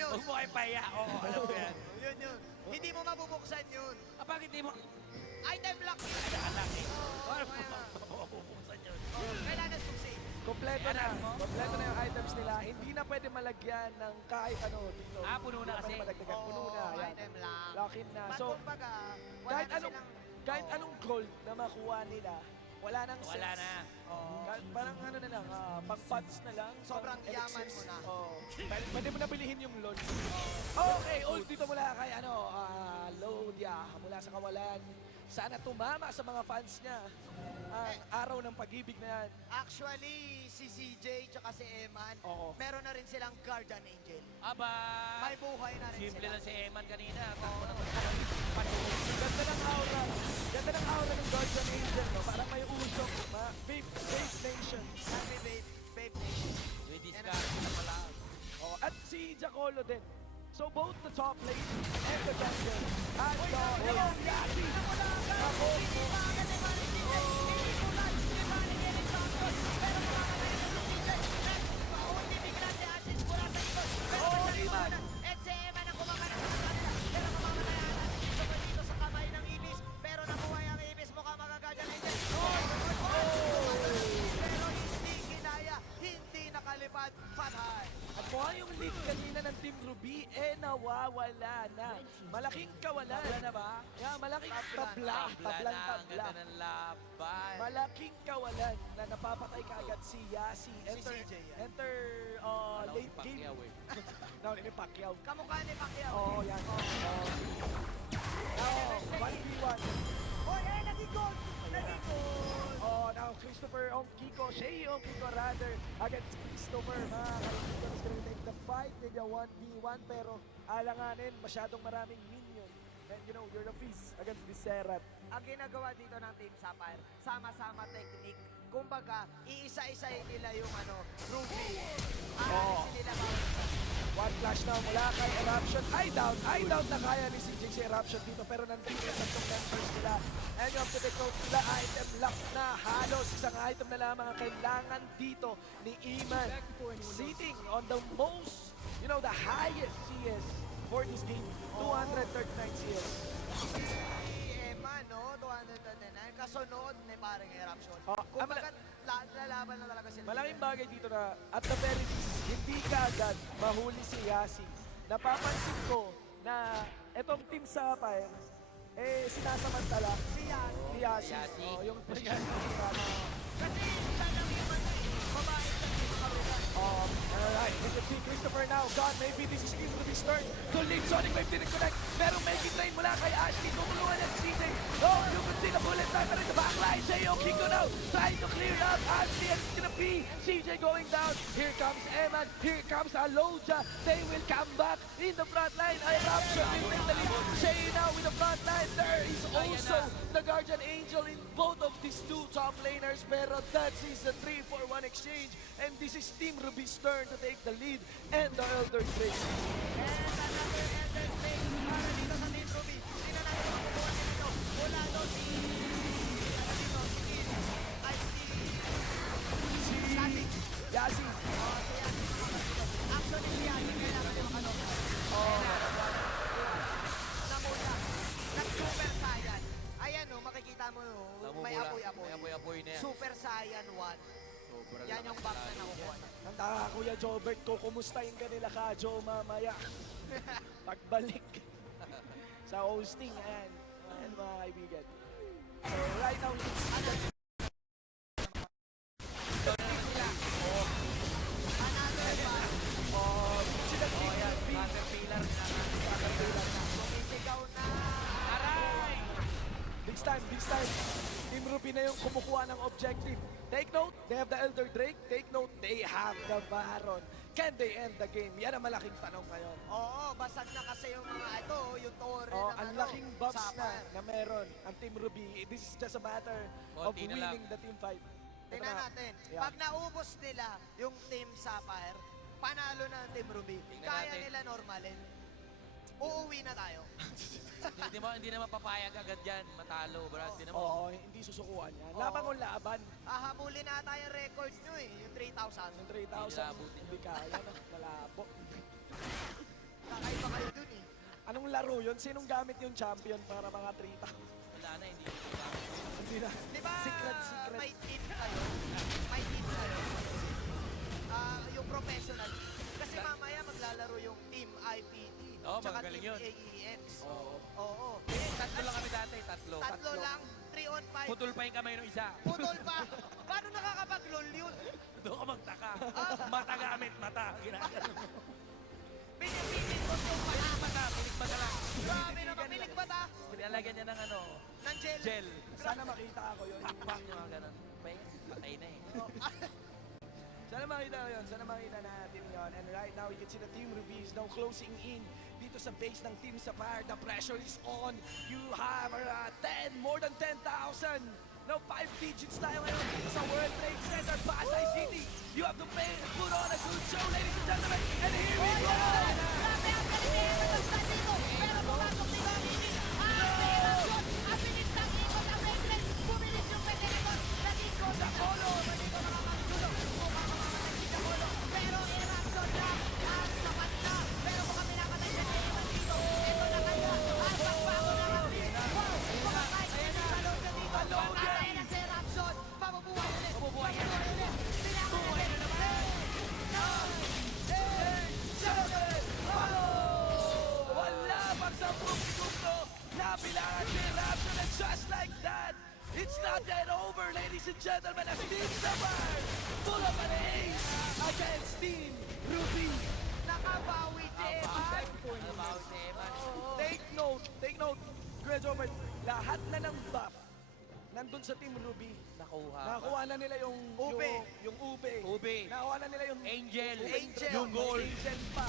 yun. Huwag mo kayo pahiya. Oo, alam ko yan. Yun yun. Hindi mo mabubuksan yun. Ah, bakit di mo? Item lock. Anak eh. Paano kaya- mabubuksan yun? Kailangan susi. Kompleto na. Kompleto na yung items nila. Hindi na pwede malagyan ng kahit ano dito. Ah, puno na Hindi kasi. pwede madagdagan. Puno na. Oo, Yan. item lang. Lock in na. But So, kumbaga, wala kahit na anong, silang... kahit Oo. anong gold na makuha nila, wala nang sense. Wala na. Oo. Parang ano na lang, pang funds na lang. Sobrang pang yaman elixirs. mo na. Oo. Pwede mo na bilihin yung loan. Okay, ult dito mula kay Lodia, mula sa kawalan. Sana tumama sa mga fans niya ang araw ng pag-ibig na yan. Actually, si CJ tsaka si Eman, Oo. meron na rin silang Guardian Angel. Aba, May buhay na rin simple sila. lang si Eman kanina. Takbo na Ganda ng aura. Ganda ng aura ng Guardian Angel. No? Parang may usok. Vape Nation. Happy Babe Nation. May discard na pala. Oh, at si Jacolo din. So both the top lane and the jungle. At Yati. Oh, Iman. At si Eman ang kumakain sa kanila. Pero mamamalayan natin dito pa dito sa kamay ng ibis. Pero nabuhay ang ibis. Mukhang magagadyan na Angel. Pero hindi kinaya, hindi nakalipad, patay. At mukhang yung lead kanina ng Team Ruby, nawawala na. Malaking kawalan. Tabla na ba? Yeah, malaking Tabla. tabla. Tablang Ang tabla. ganda ng laban. Malaking kawalan na napapatay kaagad si Yasi. Enter, CJ yan. enter Alam ko late si game. Pacquiao eh. Now, ni Pacquiao. Kamukha ni Pacquiao. Oh, yan. Now, 1v1. Oy, naging goal! Naging goal! Oh, now Christopher Kiko, Shay Kiko rather, against Christopher. Mga kaibigan, is gonna take the fight in the 1v1, pero alanganin, masyadong maraming minion. And you know, you're the feast against the Serat. Ang ginagawa dito ng Team Sapphire, sama-sama technique. Kumbaga, iisa-isahin nila yung Ruby. Aalisin nila bawat isa. One flash now mula kay Eruption. I doubt na kaya ni CJ si Eruption dito, pero nandito na tatlong members nila. And you have to take note nila, item lock na halos. Isang item na lamang ang kailangan dito ni Iman. Sitting on the most, you know, the highest CS for this game. 239 CS. Si Eman, no? 239. Kasunod ni parang Eruption. Oh, Kumbaga, lalaban na talaga sila. Malaking bagay dito na at the very least, hindi kaagad mahuli si Yasi. Napapansin ko na etong Team Sapphire, sinasamantala Si Yas. si Yasi. Yasi. Oh, yung position ni Yasi. Kasi isa lang yung babae sa Team Karugan. Alright, we can see Christopher now. God, maybe this is Team Ruby's turn to lead. Sonic Wave didn't connect. Pero making lane mula kay Ashley. Tutulungan niya si CJ. Oh, you can see the bullet timer in the backline. J.O. Kiko now trying to clear up Ashley, and it's gonna be CJ going down. Here comes Eman. Here comes Aloja. They will come back in the front line. Eruption will take the lead. Shay now with the front line. There is also the Guardian Angel in both of these two top laners. Pero that is the 3-4-1 exchange. And this is Team Ruby's turn to take the lead and the Elder Drake. And another Elder Snake para dito sa Team Ruby. Sino na yung makukuha nito? Wala doon si... Ano dito? Si... Ay, si... Yasi. Yasi. Oh, si Yasi mga kapatid. Actually, si Yasi kailangan yung namula. Nag-Super Saiyan. Ayan o, makikita mo no, may Namumula. apoy-apoy. May apoy-apoy na yan. Super Saiyan 1. Sobrang Yan yung back na lakas nakukuha. Handa ka, Kuya Jobert, ko kumustahin ka nila ka, Joe, mamaya. Pagbalik sa hosting, ayan. Ayan, mga kaibigan. So, right now, Another one. sila Team yan. Ruby. Caterpillar na. Sumisigaw na. Aray! Big time, big time. Team Ruby na yung kumukuha ng objective. Take note, they have the Elder Drake. Take note, they have the Baron. Can they end the game? Yan ang malaking tanong ngayon. Oo, basag na kasi yung mga ito, yung torre Oh, ng ang laking buffs na, Sapphire. na meron ang Team Ruby. This is just a matter of Konti na lang. winning the team fight. Ito Tingnan na. natin, Yeah. pag naubos nila yung Team Sapphire, panalo na ang Team Ruby. Tingnan Kaya natin. nila normalin. Uuwi na tayo. Hindi na mapapayag agad yan. Matalo, Brad. Hindi na mo. Oo, hindi susukuan yan. Oo. Laban kung laban. Hahabulin na tayo yung record nyo eh, yung 3,000. Ng 3,000, Hindi naabutin hindi kaya na. Malabo. Kakaiba kayo dun eh. Anong laro yun? Sinong gamit yung champion para mga trita? Wala na, hindi. Hindi na. Di ba Secret. may team kayo? May team kayo? Yung professional. Kasi mamaya maglalaro yung team IPT. Oo, tsaka magaling team yun. AEX. Oo. Oo. Tatlo lang kami dati, tatlo. Tatlo lang, 3 on 5. Putol pa yung kamay ng isa. Putol pa. Paano nakakapag-lol yun? Doon ka magtaka. Mata gamit, mata. Ginagano mo. Pinipilit ko yung mata. Mata, pinig mata lang. Grabe naman, pilig ba ta? Nilalagyan niya ng ano, Ng gel. gel. Sana makita ako yun. Pakpak yung mga ganun. Patay na eh. Sana makita ko yun. Sana makita natin yun. And right now, you can see the team reviews now closing in dito sa base ng Team Sapphire. The pressure is on. You have 10, more than 10,000. Now 5 digits tayo ngayon dito sa World Trade Center, Pasay City. You have to put on a good show, ladies and gentlemen. And here we go! Grabe ang galing ni Eman ng stand dito. Pero pumasok ni Dominic. Reaction. Ang bilis ng ikot ng Beyblade. Bumilis yung Pekemon. Naging goal sa Polo. Nandito nakakagdulo. Mukhang mamamatay si Jacolo. Pero reaction lang. Ang sapat na. Pero mukhang pinapatay siya ni Eman dito. Ito na kaya. Ang pagbago na ang bilis. Wow! Kumakain. Salon siya dito. Patay na si reaction. Mabubuhay ulit. Mabubuhay yan. ulit. Buhay na naman. Wala pang 10 segundo. Nabilangan si Raptor and just like that, it's not yet over, ladies and gentlemen, as Team Sapphire full of an ace against Team Ruby. Nakabawi si Eman. Ano ba si Eman? Take note, Kuya Jobert, lahat na ng buff nandun sa Team Ruby. Nakuha. Nakuha na nila yung Ube. yung ube. Ube. Nakuha na nila yung Angel. Angel. Yung goal. Angel pa.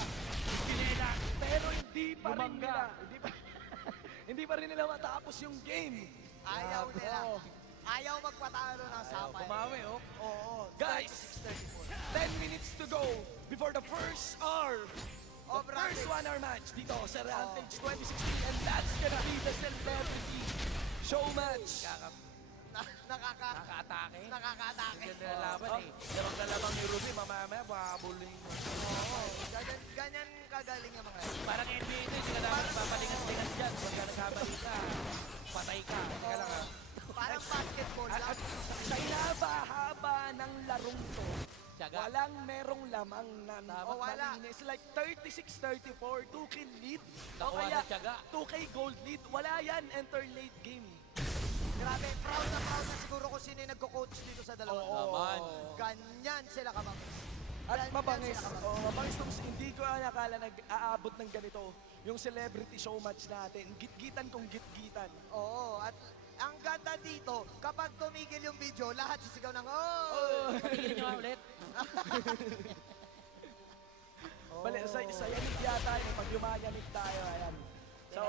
Pinela. Pero hindi pa rin Bumangga. nila. Hindi pa rin nila matapos yung game. Ayaw Grabe. nila. Oo. Ayaw magpatalo ng Sapphire. Kumawi, oh. Oo. Guys, 36-34. 10 minutes to go before the first hour. Of The first Rampage. 1 hour match dito sa Rampage 2016, and that's gonna be the celebrity show match. Nakaka-atake. Nakaka-atake. Ganda na laban eh. Lamang na lamang ni Ruby, mamaya makabuling. Oo. Ganyan kagaling yung mga yan. Parang NBA ito, hindi ka dapat papalingas-lingas dyan. Pagka nagkamali ka, patay ka. Teka lang ah. Parang basketball lang. At sa inaba-haba ng larong to, Tiyaga. walang merong lamang na Oh, wala. malinis. Like 36-34, 2K lead. O Nakuha kaya ng tiyaga. 2K gold lead. Wala yan, enter late game. Grabe, proud na siguro kung sino yung nagko-coach dito sa dalawang. Oo. Naman. Ganyan sila kamabis. At Ganyan mabangis. sila kamabis. Oh, mabangis tong hindi ko nakala nag-aabot ng ganito. Yung celebrity show match natin. Git-gitan kung git-gitan. Oo, at ang ganda dito, kapag tumigil yung video, lahat sisigaw ng, oh! Patigilin nyo nga ulit. Bali, sa yanig yata yun. Pag yumayanig tayo, ayan. So,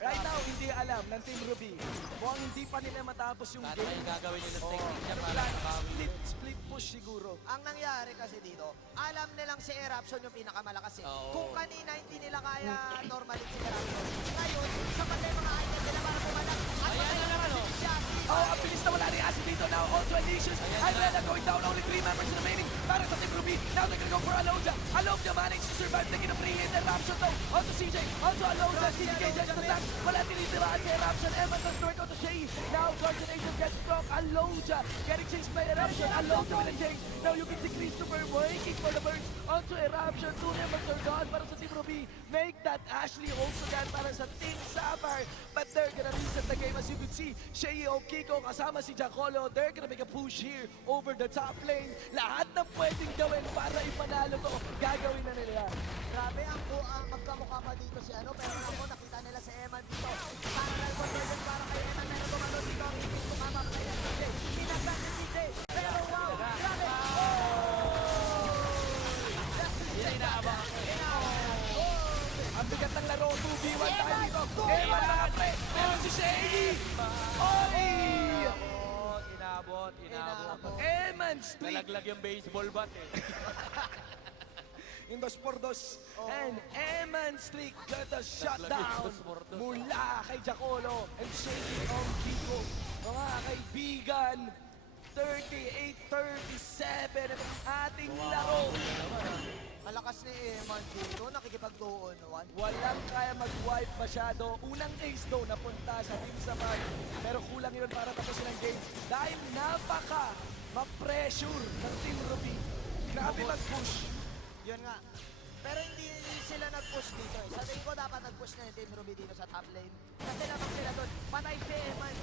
right now, hindi alam ng Team Ruby. Mukhang hindi pa nila matapos yung Kahit game. may gagawin nila sa Oo. technique niya Ano para plan? makabawi. Split push siguro. Ang nangyari kasi dito, alam nilang si Eruption yung pinakamalakas eh. Oo. Kung kanina hindi nila kaya normally si Eruption. Ngayon, sapat na yung mga item nila para pumalag. At Ayan na naman, oh. si Jackie. Oh, ang bilis na wala ni Asi dito now. Also, Alicious. Andrella going down. Only 3 members remaining para sa Team Ruby. Now they're gonna go for Alonja. Alonja managed to survive. Taking a free hit. Eruption though. Also CJ. Also Alonja. CJ gets the back. Wala tinitiraan si Eruption. Evan goes to work out to Shay. Now Guardian Angel gets struck. Alonja getting chased by Eruption. Alonja with a change. Now you can see Christopher waiting for the burst. Onto Eruption. 2 members are gone para sa Team Ruby. Make that Ashley also done para sa Team Sapphire. But they're gonna reset the game as you can see. Shay Kiko kasama si Jacolo. They're gonna make a push here over the top lane. Lahat ng pwedeng gawin para ipanalo to, gagawin na nila. Grabe ang magkamukha pa dito si ano, pero ako nakita nila si Eman dito. Parallel conversion para kay Eman, meron tumalo dito. Hindi tumama kay CJ. Pinagban si CJ. Pero wow, grabe. Yan inaabang. Ang bigat ng laro, 2v1 tayo dito. Eman mga pre, meron si Shay. Oy! Inabot. Eman streak. Nalaglag yung baseball bat eh. Yung 2x2. And Eman streak got a shutdown mula kay Jacolo and Shay Kiko. Mga kaibigan, 38-37 ang ating laro. Malakas ni Eman dito, nakikipag-2-on-1. Walang kaya mag-wipe masyado. Unang ace daw napunta sa Team Sapphire. Pero kulang yun para tapusin ang game. Dahil napaka ma-pressure ng Team Ruby. Grabe mag-push. Yun nga. Pero hindi sila nag-push dito eh. Sa tingin ko dapat nag-push na yung Team Ruby dito sa top lane. Kasi naman sila doon, patay si Eman.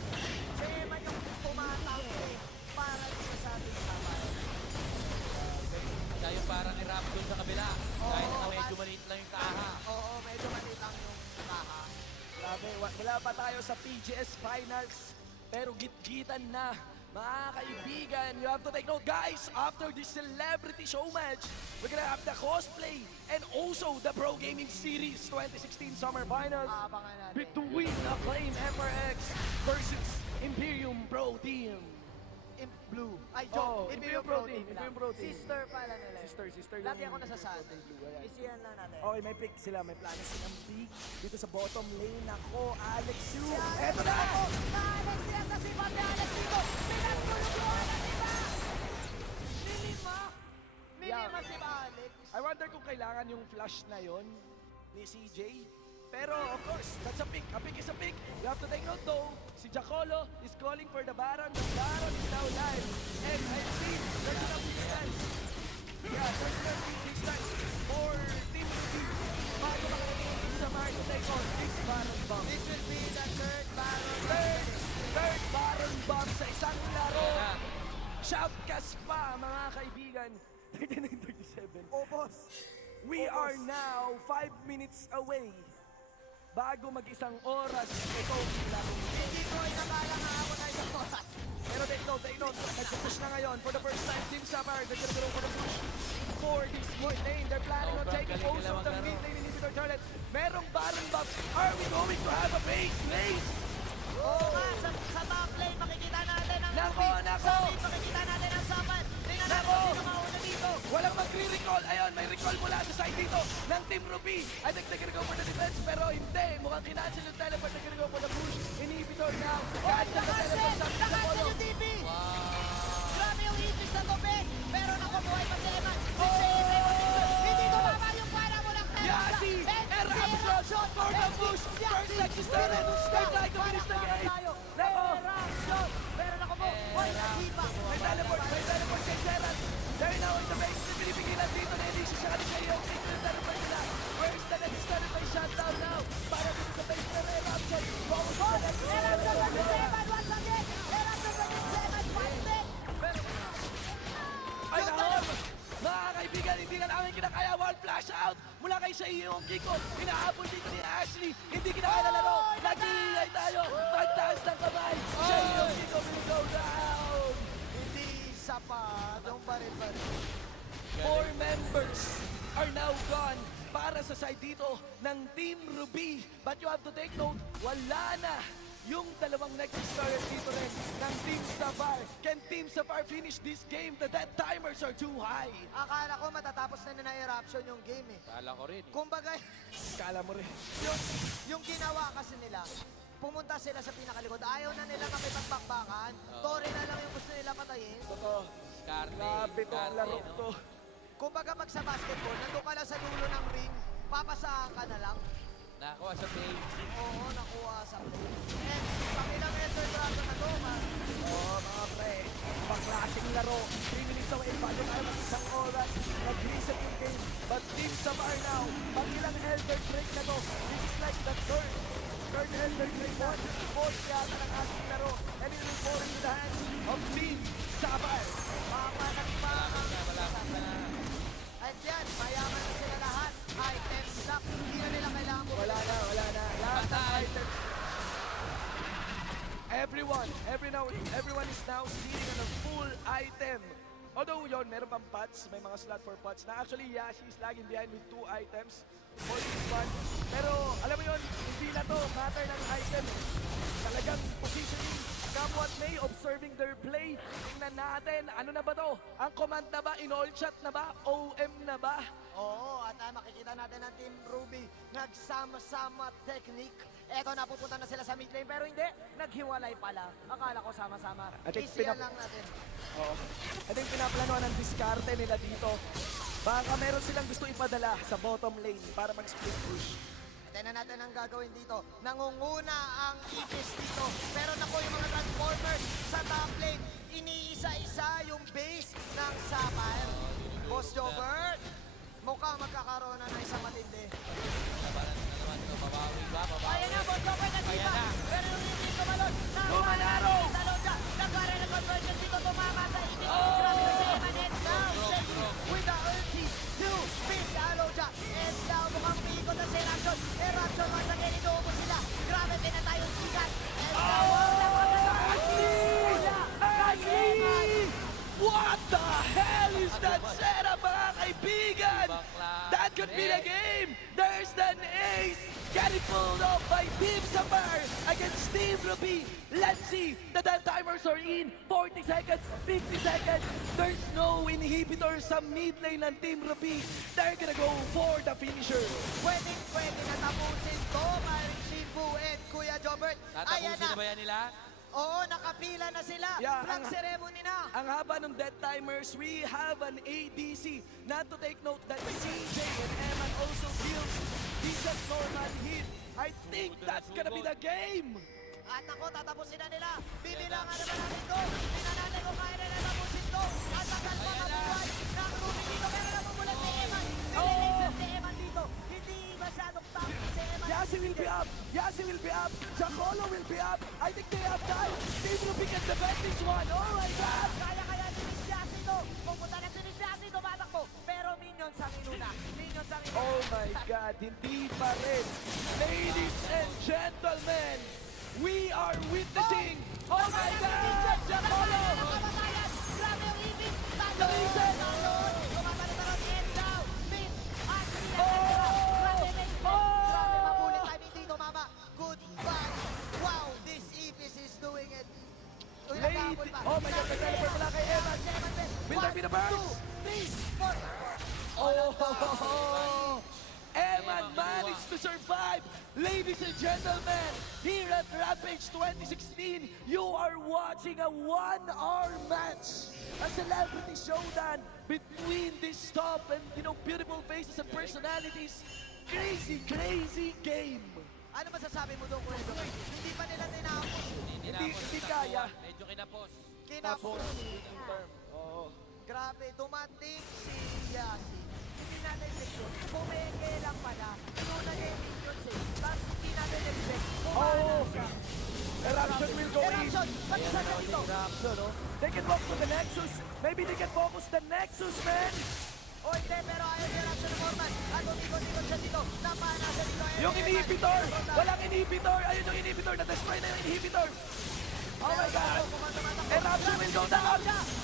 Si Eman yung tumatangke para dito sa Team Sapphire. Siya yung parang irap doon sa kabila. Kahit na medyo maliit lang yung kaha. Oo, medyo maliit lang yung kaha. Grabe, wala pa tayo sa PGS Finals. Pero git-gitan na. Mga kaibigan, you have to take note, guys, after this celebrity show match, we're gonna have the cosplay and also the Pro Gaming Series 2016 Summer Finals Aabangan natin. between Acclaim FRX versus Imperium Pro Team. Imp Blue. Ay, Oo, joke. Imperium Pro Team, Imperium Pro Team. Sister pala nila. Sister. Lagi yung ako nasasabi. Pro Team Blue, ayan. Isiyan lang natin. Okay, may pick sila, may plano silang pick dito sa bottom lane. Ako, Alex Yu. Alex Eto na! Alex yan kasi pati Alex dito. Pinagtulungan na diba? Nilima. Nilima si Alex. I wonder kung kailangan yung flash na yon ni CJ. Pero of course, that's a pick. A pick is a pick. You have to take note though, si Jacolo is calling for the Baron. The Baron is now live. And I see there's an appeal. Yeah, there's an appeal for Team Ruby. Bago makakita sa Mario take on this Baron bomb. This will be the third battle. Third Baron bomb sa isang laro. Ayan na. Shoutcast pa, mga kaibigan. 39-37. Oh, boss. We are now 5 minutes away bago mag-isang oras itong larong ito. Hindi ko inakala nga ako na isang oras. Pero take note, nag-push na ngayon for the first time. Team Sapphire, they're gonna go for the push for this mid lane. They're planning on Sobrang taking galing also nila the maglaro. mid lane inhibitor turret. Merong Baron buff. Are we going to have a base race? Oo nga, sa top lane makikita natin ang Nako, Ruby. nako. Sa mid makikita natin ang Sapan. Tingnan natin Nako. kung sino mauna dito. Walang magre-recall. Ayun, may recall mula sa side dito ng Team Ruby. I think they're gonna go for the defense, pero hindi. Mukhang kinancel yung teleport. They're gonna go for the push. Inhibitor now. Cancel the teleport. Nakancel yung TP. Grabe yung hipis sa tope. Pero nakubuhay pa si Eman. Hindi tumama yung para mo ng Yasi! Eruption for the push! First leg is started! They'd like to finish the game! Nako! Pero nakubo. Hoy, naghipa. May teleport kay Geralt! They're now in the base! Pinipigilan dito na Elise siya kanina yung take yung teleport nila! First the next started by shutdown now! Para dito sa base na Eruption! Focus on the next Eruption versus Eman once again. Eruption versus Eman. Fight Ay nahon! Mga kaibigan, hindi na namin kinakaya. One flash out mula kay Shaiyo Kiko. Hinahabol dito ni Ashley. Hindi kinakaya na laro. Nag-iingay tayo. Pagtaas ng kamay. Shaiyo Kiko will go down. Hindi sapat yung baril-baril. 4 members are now gone para sa side dito ng Team Ruby. But you have to take note, wala na yung dalawang next starter dito rin ng Team Sapphire. Can Team Sapphire finish this game? The dead timers are too high. Akala ko matatapos na na eruption yung game eh. Kala ko rin. Kumbaga, Kala mo rin. yung ginawa kasi nila, pumunta sila sa pinakalikod. Ayaw na nila makipagbakbakan. Tore na lang yung gusto nila patayin. Totoo. Scarlet. Grabe tong laro to. Kumbaga pag sa basketball, nandun ka lang sa dulo ng ring, papasahan ka na lang. Nakakuha sa page. Oo, nakuha sa play. And pag ilang Ender Dragon na to, Oo, mga pre. Baklasing laro. 3 minutes away. Bago tayo mag-isang oras. Nag-reset yung game. But Team Sapphire now. Pag ilang Elder Drake na to. This is like the third Elder Drake na. Fourth yata ng ating laro. And it will fall into the hands of Team Sapphire. papanagpakan. Malapit na. At yan, mayaman na sila lahat. Items stock. Hindi na nila kailangan mo. Wala na. Lahat ng Patay. items. Everyone is now sitting on a full item. Although yun, meron pang pots, may mga slot for pots na actually Yashi is lagging behind with 2 items for this one. Pero alam mo yun, hindi na to matter ng item. Talagang positioning, come what may, observing their play. Tingnan natin, ano na ba to? Ang command na ba? In all chat na ba? OM na ba? Oo, at makikita natin ang Team Ruby nagsama-sama technique. Eto, napupunta na sila sa mid lane, pero hindi, naghiwalay pala. Akala ko sama-sama. I think Easy pinap- lang natin. Oo. I think pinaplanuhan ng diskarte nila dito Baka meron silang gusto ipadala sa bottom lane para mag-split push. Tignan natin ang gagawin dito. Nangunguna ang Aegis dito. Pero naku yung mga Transformers sa top lane. Iniisa-isa yung base ng Sapphire. Boss Jobert, mukhang magkakaroon na ng isang matindi. Labanan na naman ito. Babawi ba? Babawi. Ayan na, Boss Jobber na Ayan na. Pero yung hindi kumalon. Kumanaro! Sa Lonja. Nagkaroon ng conversion dito. Tumama sa ibig. Grabe na si Eman. And now, With the ulti to beat Aloja. And now mukhang umiikot ang Eruption. Eruption once again, inuubos sila. Grabe din na tayong sikat. And now, Agli! What the hell is that setup, mga kaibigan? That could be the game! There's an ace getting pulled off by Team Sapphire against Team Ruby. Let's see, the death timers are in. 40 seconds, 50 seconds. There's no inhibitor sa mid lane ng Team Ruby. They're gonna go for the finisher. pwede na tapusin to, Maring Shifu and Kuya Jobert. Ayan Tatapusin na ba na. yan nila? Oo, nakapila na sila. Yeah, Flag ceremony na. Ang haba ng death timers, we have an ADC. Not to take note that CJ and Eman also deals decent normal hit. I think that's gonna be the game. At ako, tatapusin na nila. Bibilangan naman natin to. Tingnan natin kung kaya na tapusin to. At tagal pa mabuhay ng Ruby dito. Pero namumulat si Eman. Nililigtas si Eman dito. Hindi masyadong tanky si Eman. Yassi will be up. Yassi will be up. Chacolo will be up. I think they have time. Team Ruby can defend this one. Oh my God. Kaya si Nishiasi to. Pupunta na si Nishiasi, tumatakbo. Pero minions ang inuna. Minions ang inuna. Oh my God. Hindi pa rin. Ladies and gentlemen, we are witnessing. Oh my God. Chacolo. Nakabatayan! Grabe yung ibig! Listen. Talon! Lumatalon-talon! And now, Miss Ashley Oh! Grabe, Miss! Grabe, mabulit timing dito, mama. Goodbye. Wow, this Epis is doing it. Uy, Lady. nagkakabol pa. Oh my God. Nag-teleport pala kay Eman. Will there be the burst? 3, 4. Oh, Eman managed to survive. Ladies and gentlemen, here at Rampage 2016, you are watching a one-hour match. A celebrity showdown between this top and, beautiful faces and personalities. Crazy, crazy game. Ano masasabi mo doon, Kuya Jobert? Hindi pa nila tinapos. Hindi kaya. Medyo kinapos. Kinapos. Term. Oo. Grabe, dumating si Yassi. Hindi natin expect. Pumeke lang pala. Inuna niya yung minions eh. Tapos hindi natin expect. Kumana siya. Eruption will go in. Eruption! Pati sa ganito. They can focus on the Nexus. Maybe they can focus the Nexus, man. O hindi, pero ayaw si Eruption ng Morman. At umikot-ikot siya dito. Napana siya dito. Yung inhibitor! Walang inhibitor! Ayun yung inhibitor! Na-destroy na yung inhibitor! Oh my God! Eruption will go down!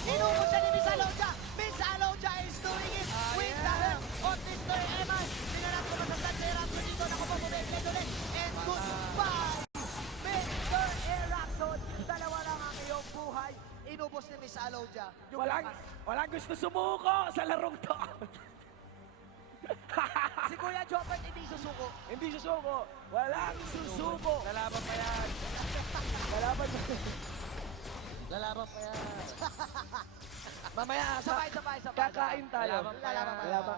Inubos siya ni Miss Alonja. Miss Alonja is doing it with the help of Mr. Eman. Pinanap ko masasad si Eruption dito. Naku po, bumibigay ulit. And goodbye, Mr. Eruption. Dalawa lang ang iyong buhay. Inubos ni Miss Alonja. Yung Walang gusto sumuko sa larong to! Si Kuya Jobert hindi susuko. Hindi susuko! Walang susuko! Lalaban pa yan. Lalaban sa... Lalaban pa yan. Mamaya, Sabay. kakain tayo. Lalaban pa yan.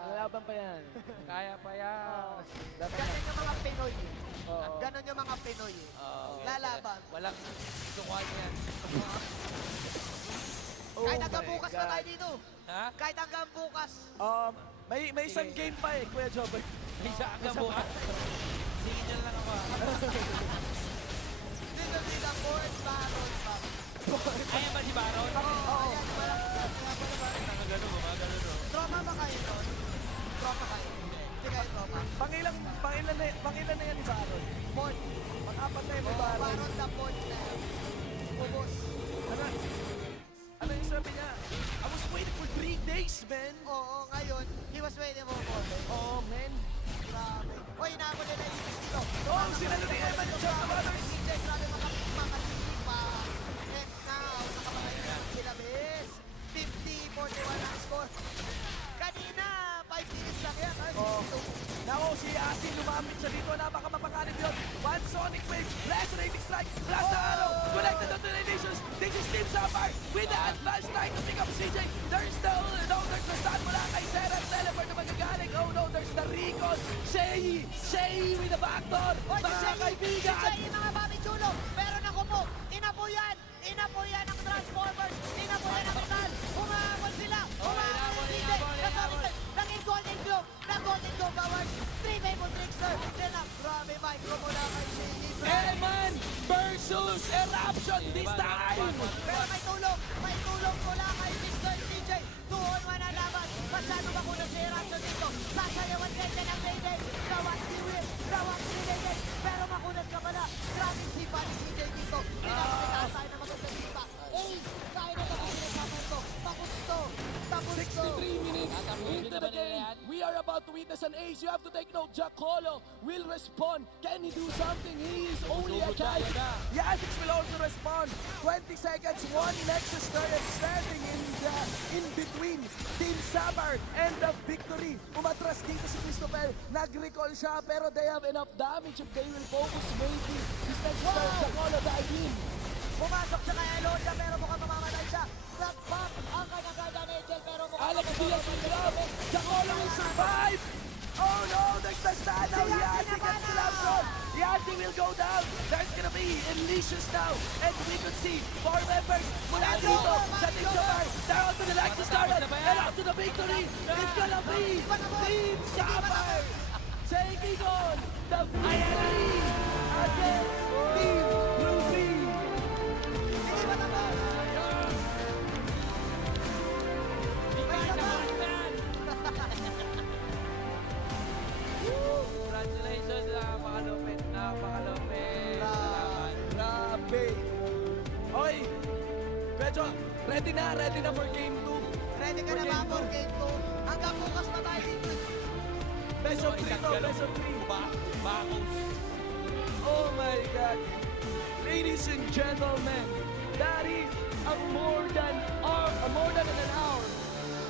Lalaban pa yan. Kaya pa yan. Ganon yung mga Pinoy. Oo. Ganon yung mga Pinoy. Oo. Lalaban. Walang sukuan yan. Oh Kahit my hanggang bukas pa God. tayo dito. Ha? Kahit hanggang bukas. May isang game pa eh, Kuya Jobert. Isa hanggang bukas. Sige nyo lang ako. Dito sila Fort Baron pa. Ayan ba si Baron? Oo. Ayan, malaki yan. Gumagano, no? Tropa ba kayo doon? Tropa kayo? Hindi kayo tropa. Pangilan na yan ni Baron. Fort. Pang-apat na yan ni Baron. Baron na Fort na yan. Ubus. Ano yung sabi niya? I was waiting for 3 days, man. Oo, ngayon, he was waiting for more. Oh, man. Grabe. Uy, inaabot nila yung dito. Oh, sinalo ni Eman yung John Brothers. CJ, grabe mga pa. And now, nakapatayin na sila, miss. 50-41 ang score. Kanina, 5 minutes lang yan. Ay, Oh. Nako, si Asin lumapit siya dito. Napakamapanganib yun. One Sonic Wave. Resonating Strike. Blast na arrow. Connected to the nations. This is Team Sapphire with the advanced line to pick up CJ. There's the stun mula kay Serra. Teleport Victor, Oy, mga kaibigan. Si mga Bobby Chulo. Pero naku po, inapuyan ang Transformers. Inapuyan ang metal. Humahabol sila. Humahabol si CJ. Naging Golden Globe. Golden Globe Awards. 3-way mo Trickster. Then grabe micro mula kay Shady. Eman versus Eruption this time. Pero may tulong mula kay Mr. CJ. 2-on-1 ang laban. Masyado ba kuna si Eruption dito? Sasayawan ganyan ang Mayday. Rawak si Will. Rawak si Mayday. Pero makunat ka pala. Grabe si Buddy CJ dito. Pinapakita tayo na magandang sipa. Kaya na makunat ka to. Tapos to. 63 minutes into the game. We are about to witness an ace. You have to take note. Jacolo will respond. Can he do something? He is only a guy. Yasix will also respond. 20 seconds. One Nexus turret standing in between Team Sabar and the victory. Umatras dito si Christopher. Nag-recall siya pero they have enough damage if they will focus maybe. This next turret, Jacolo dive in. Pumasok siya kay Elodia pero mukhang mamamatay siya. Nag-pop ang kanyang guardian angel pero mukhang Alex Diaz will grab. Jacolo will survive. Oh no, there's the stand now. Yassi gets slapped on. Yassi will go down. There's gonna be Elicious now. And we could see 4 members mula dito sa Team Sabar. Down to the Lexus Turret. And up to the victory. It's gonna be Team Sabar taking on the victory against Team Ruby. Hindi ba naman? Congratulations, napakalupit. Salamat. Grabe. Okay. Medyo ready na for game 2. Ready ka na ba for game 2? Hanggang bukas pa tayo dito. Best of 3 to, best of 3. Bakos. Oh my God. Ladies and gentlemen, that is a more than an hour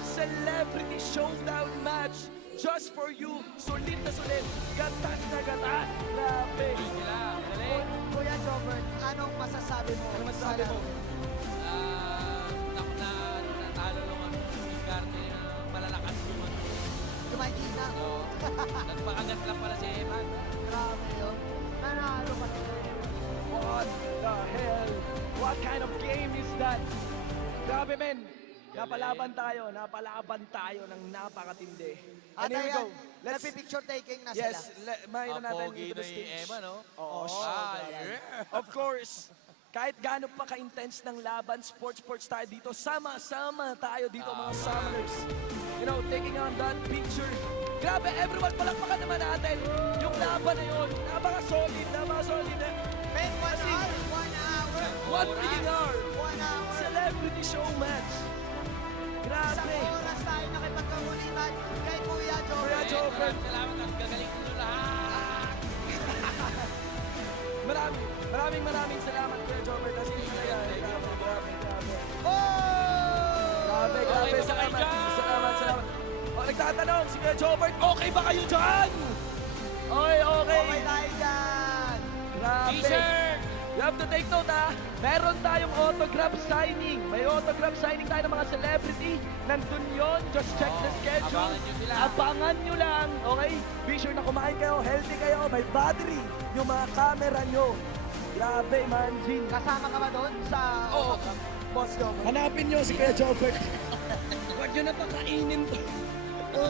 celebrity showdown match just for you. Sulit na sulit. Gatas na gatas. Grabe. Sila, galing. Kuya Jobert, anong masasabi mo? Ano masasabi mo? Natalo lang ang diskarte na malalakas yung ano. Kumahina. So, nagpakagat lang pala si Eman. Grabe yun. Nanalo pa sila. What the hell? What kind of game is that? Grabe men. Napalaban tayo ng napakatindi. At And here we ayan, go. Let's nagpi-picture taking na sila. Yes, makita natin Pogi into na the yung stage. Eman, no? Oo. Yeah. Of course, kahit gaano pa ka-intense ng laban, sports tayo dito, sama-sama tayo dito mga Summoners. You know, taking on that picture. Grabe, everyone, palakpakan naman natin. Yung laban na yun, napaka-solid. Men, 1 hour, 1 hour. One freaking hour. 1 hour. Celebrity show match. Isang Grabe. oras tayo nakipagkamulitan kay Kuya Jobert. Kuya Jobert. Salamat at gagaling nyo lahat. Maraming salamat Kuya Jobert. Kasi hindi talaga. Grabe. Oh! Grabe. Okay ba kayo Salamat. dyan? O, nagtatanong si Kuya Jobert, okay ba kayo dyan? Okay. Okay tayo dyan. Grabe. T-shirt! You have to take note ha. Meron tayong autograph signing. May autograph signing tayo ng mga celebrity. Nandun yon. Just check the schedule. Abangan nyo sila. Abangan nyo lang. Okay? Be sure na kumain kayo. Healthy kayo. May battery. Yung mga camera nyo. Grabe, Manjin. Kasama ka ba doon sa... Oo. Boss Jobert? Hanapin nyo si Kuya Jobert. Huwag nyo na pakainin to.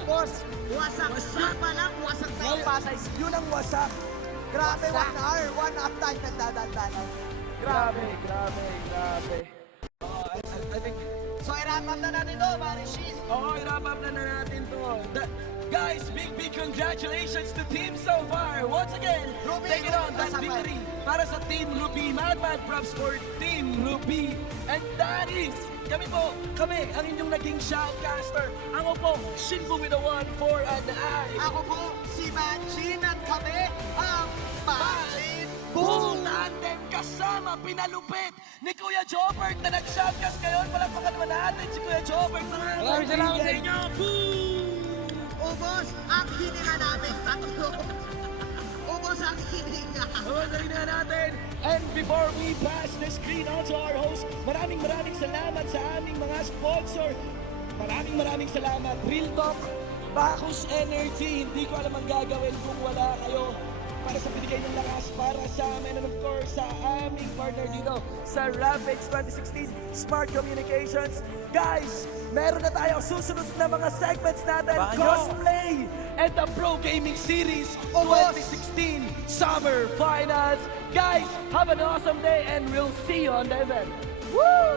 Boss, wasak pa lang, wasak na yung Pasay. Yun ang wasak. Grabe, 1 hour tayo nagdadaldalan. Grabe. I think So, i-wrap up na natin to, Marishin. Oo, i-wrap up na natin to. Guys, big congratulations to Team So Far. Once again, Ruby, take it on that Ruby, victory para sa Team Ruby. Mad props for Team Ruby. And that is, kami ang inyong naging shoutcaster. Ako po, Shinbu with a 1, 4, and I. Ako po, si Manjin at kami ang Manjin Bull natin kasama pinalupit ni Kuya Jobert na nag-shoutcast ngayon. Palakpakan naman natin si Kuya Jobert. Maraming salamat sa inyo. Ubos ang hininga namin tatlo. Ubos ang hininga. Pagpapalagay na natin. And before we pass the screen on to our host, maraming salamat sa aming mga sponsor. Maraming salamat. Real Talk, Bacchus Energy. Hindi ko alam ang gagawin kung wala kayo. para sa binigay ng lakas para sa amin and of course sa aming partner dito sa Rampage 2016 Smart Communications. Guys, meron na tayong susunod na mga segments natin. Abangan nyo. Cosplay and the Pro Gaming Series Oh, boss. 2016 Summer Finals. Guys, have an awesome day and we'll see you on the event. Woo!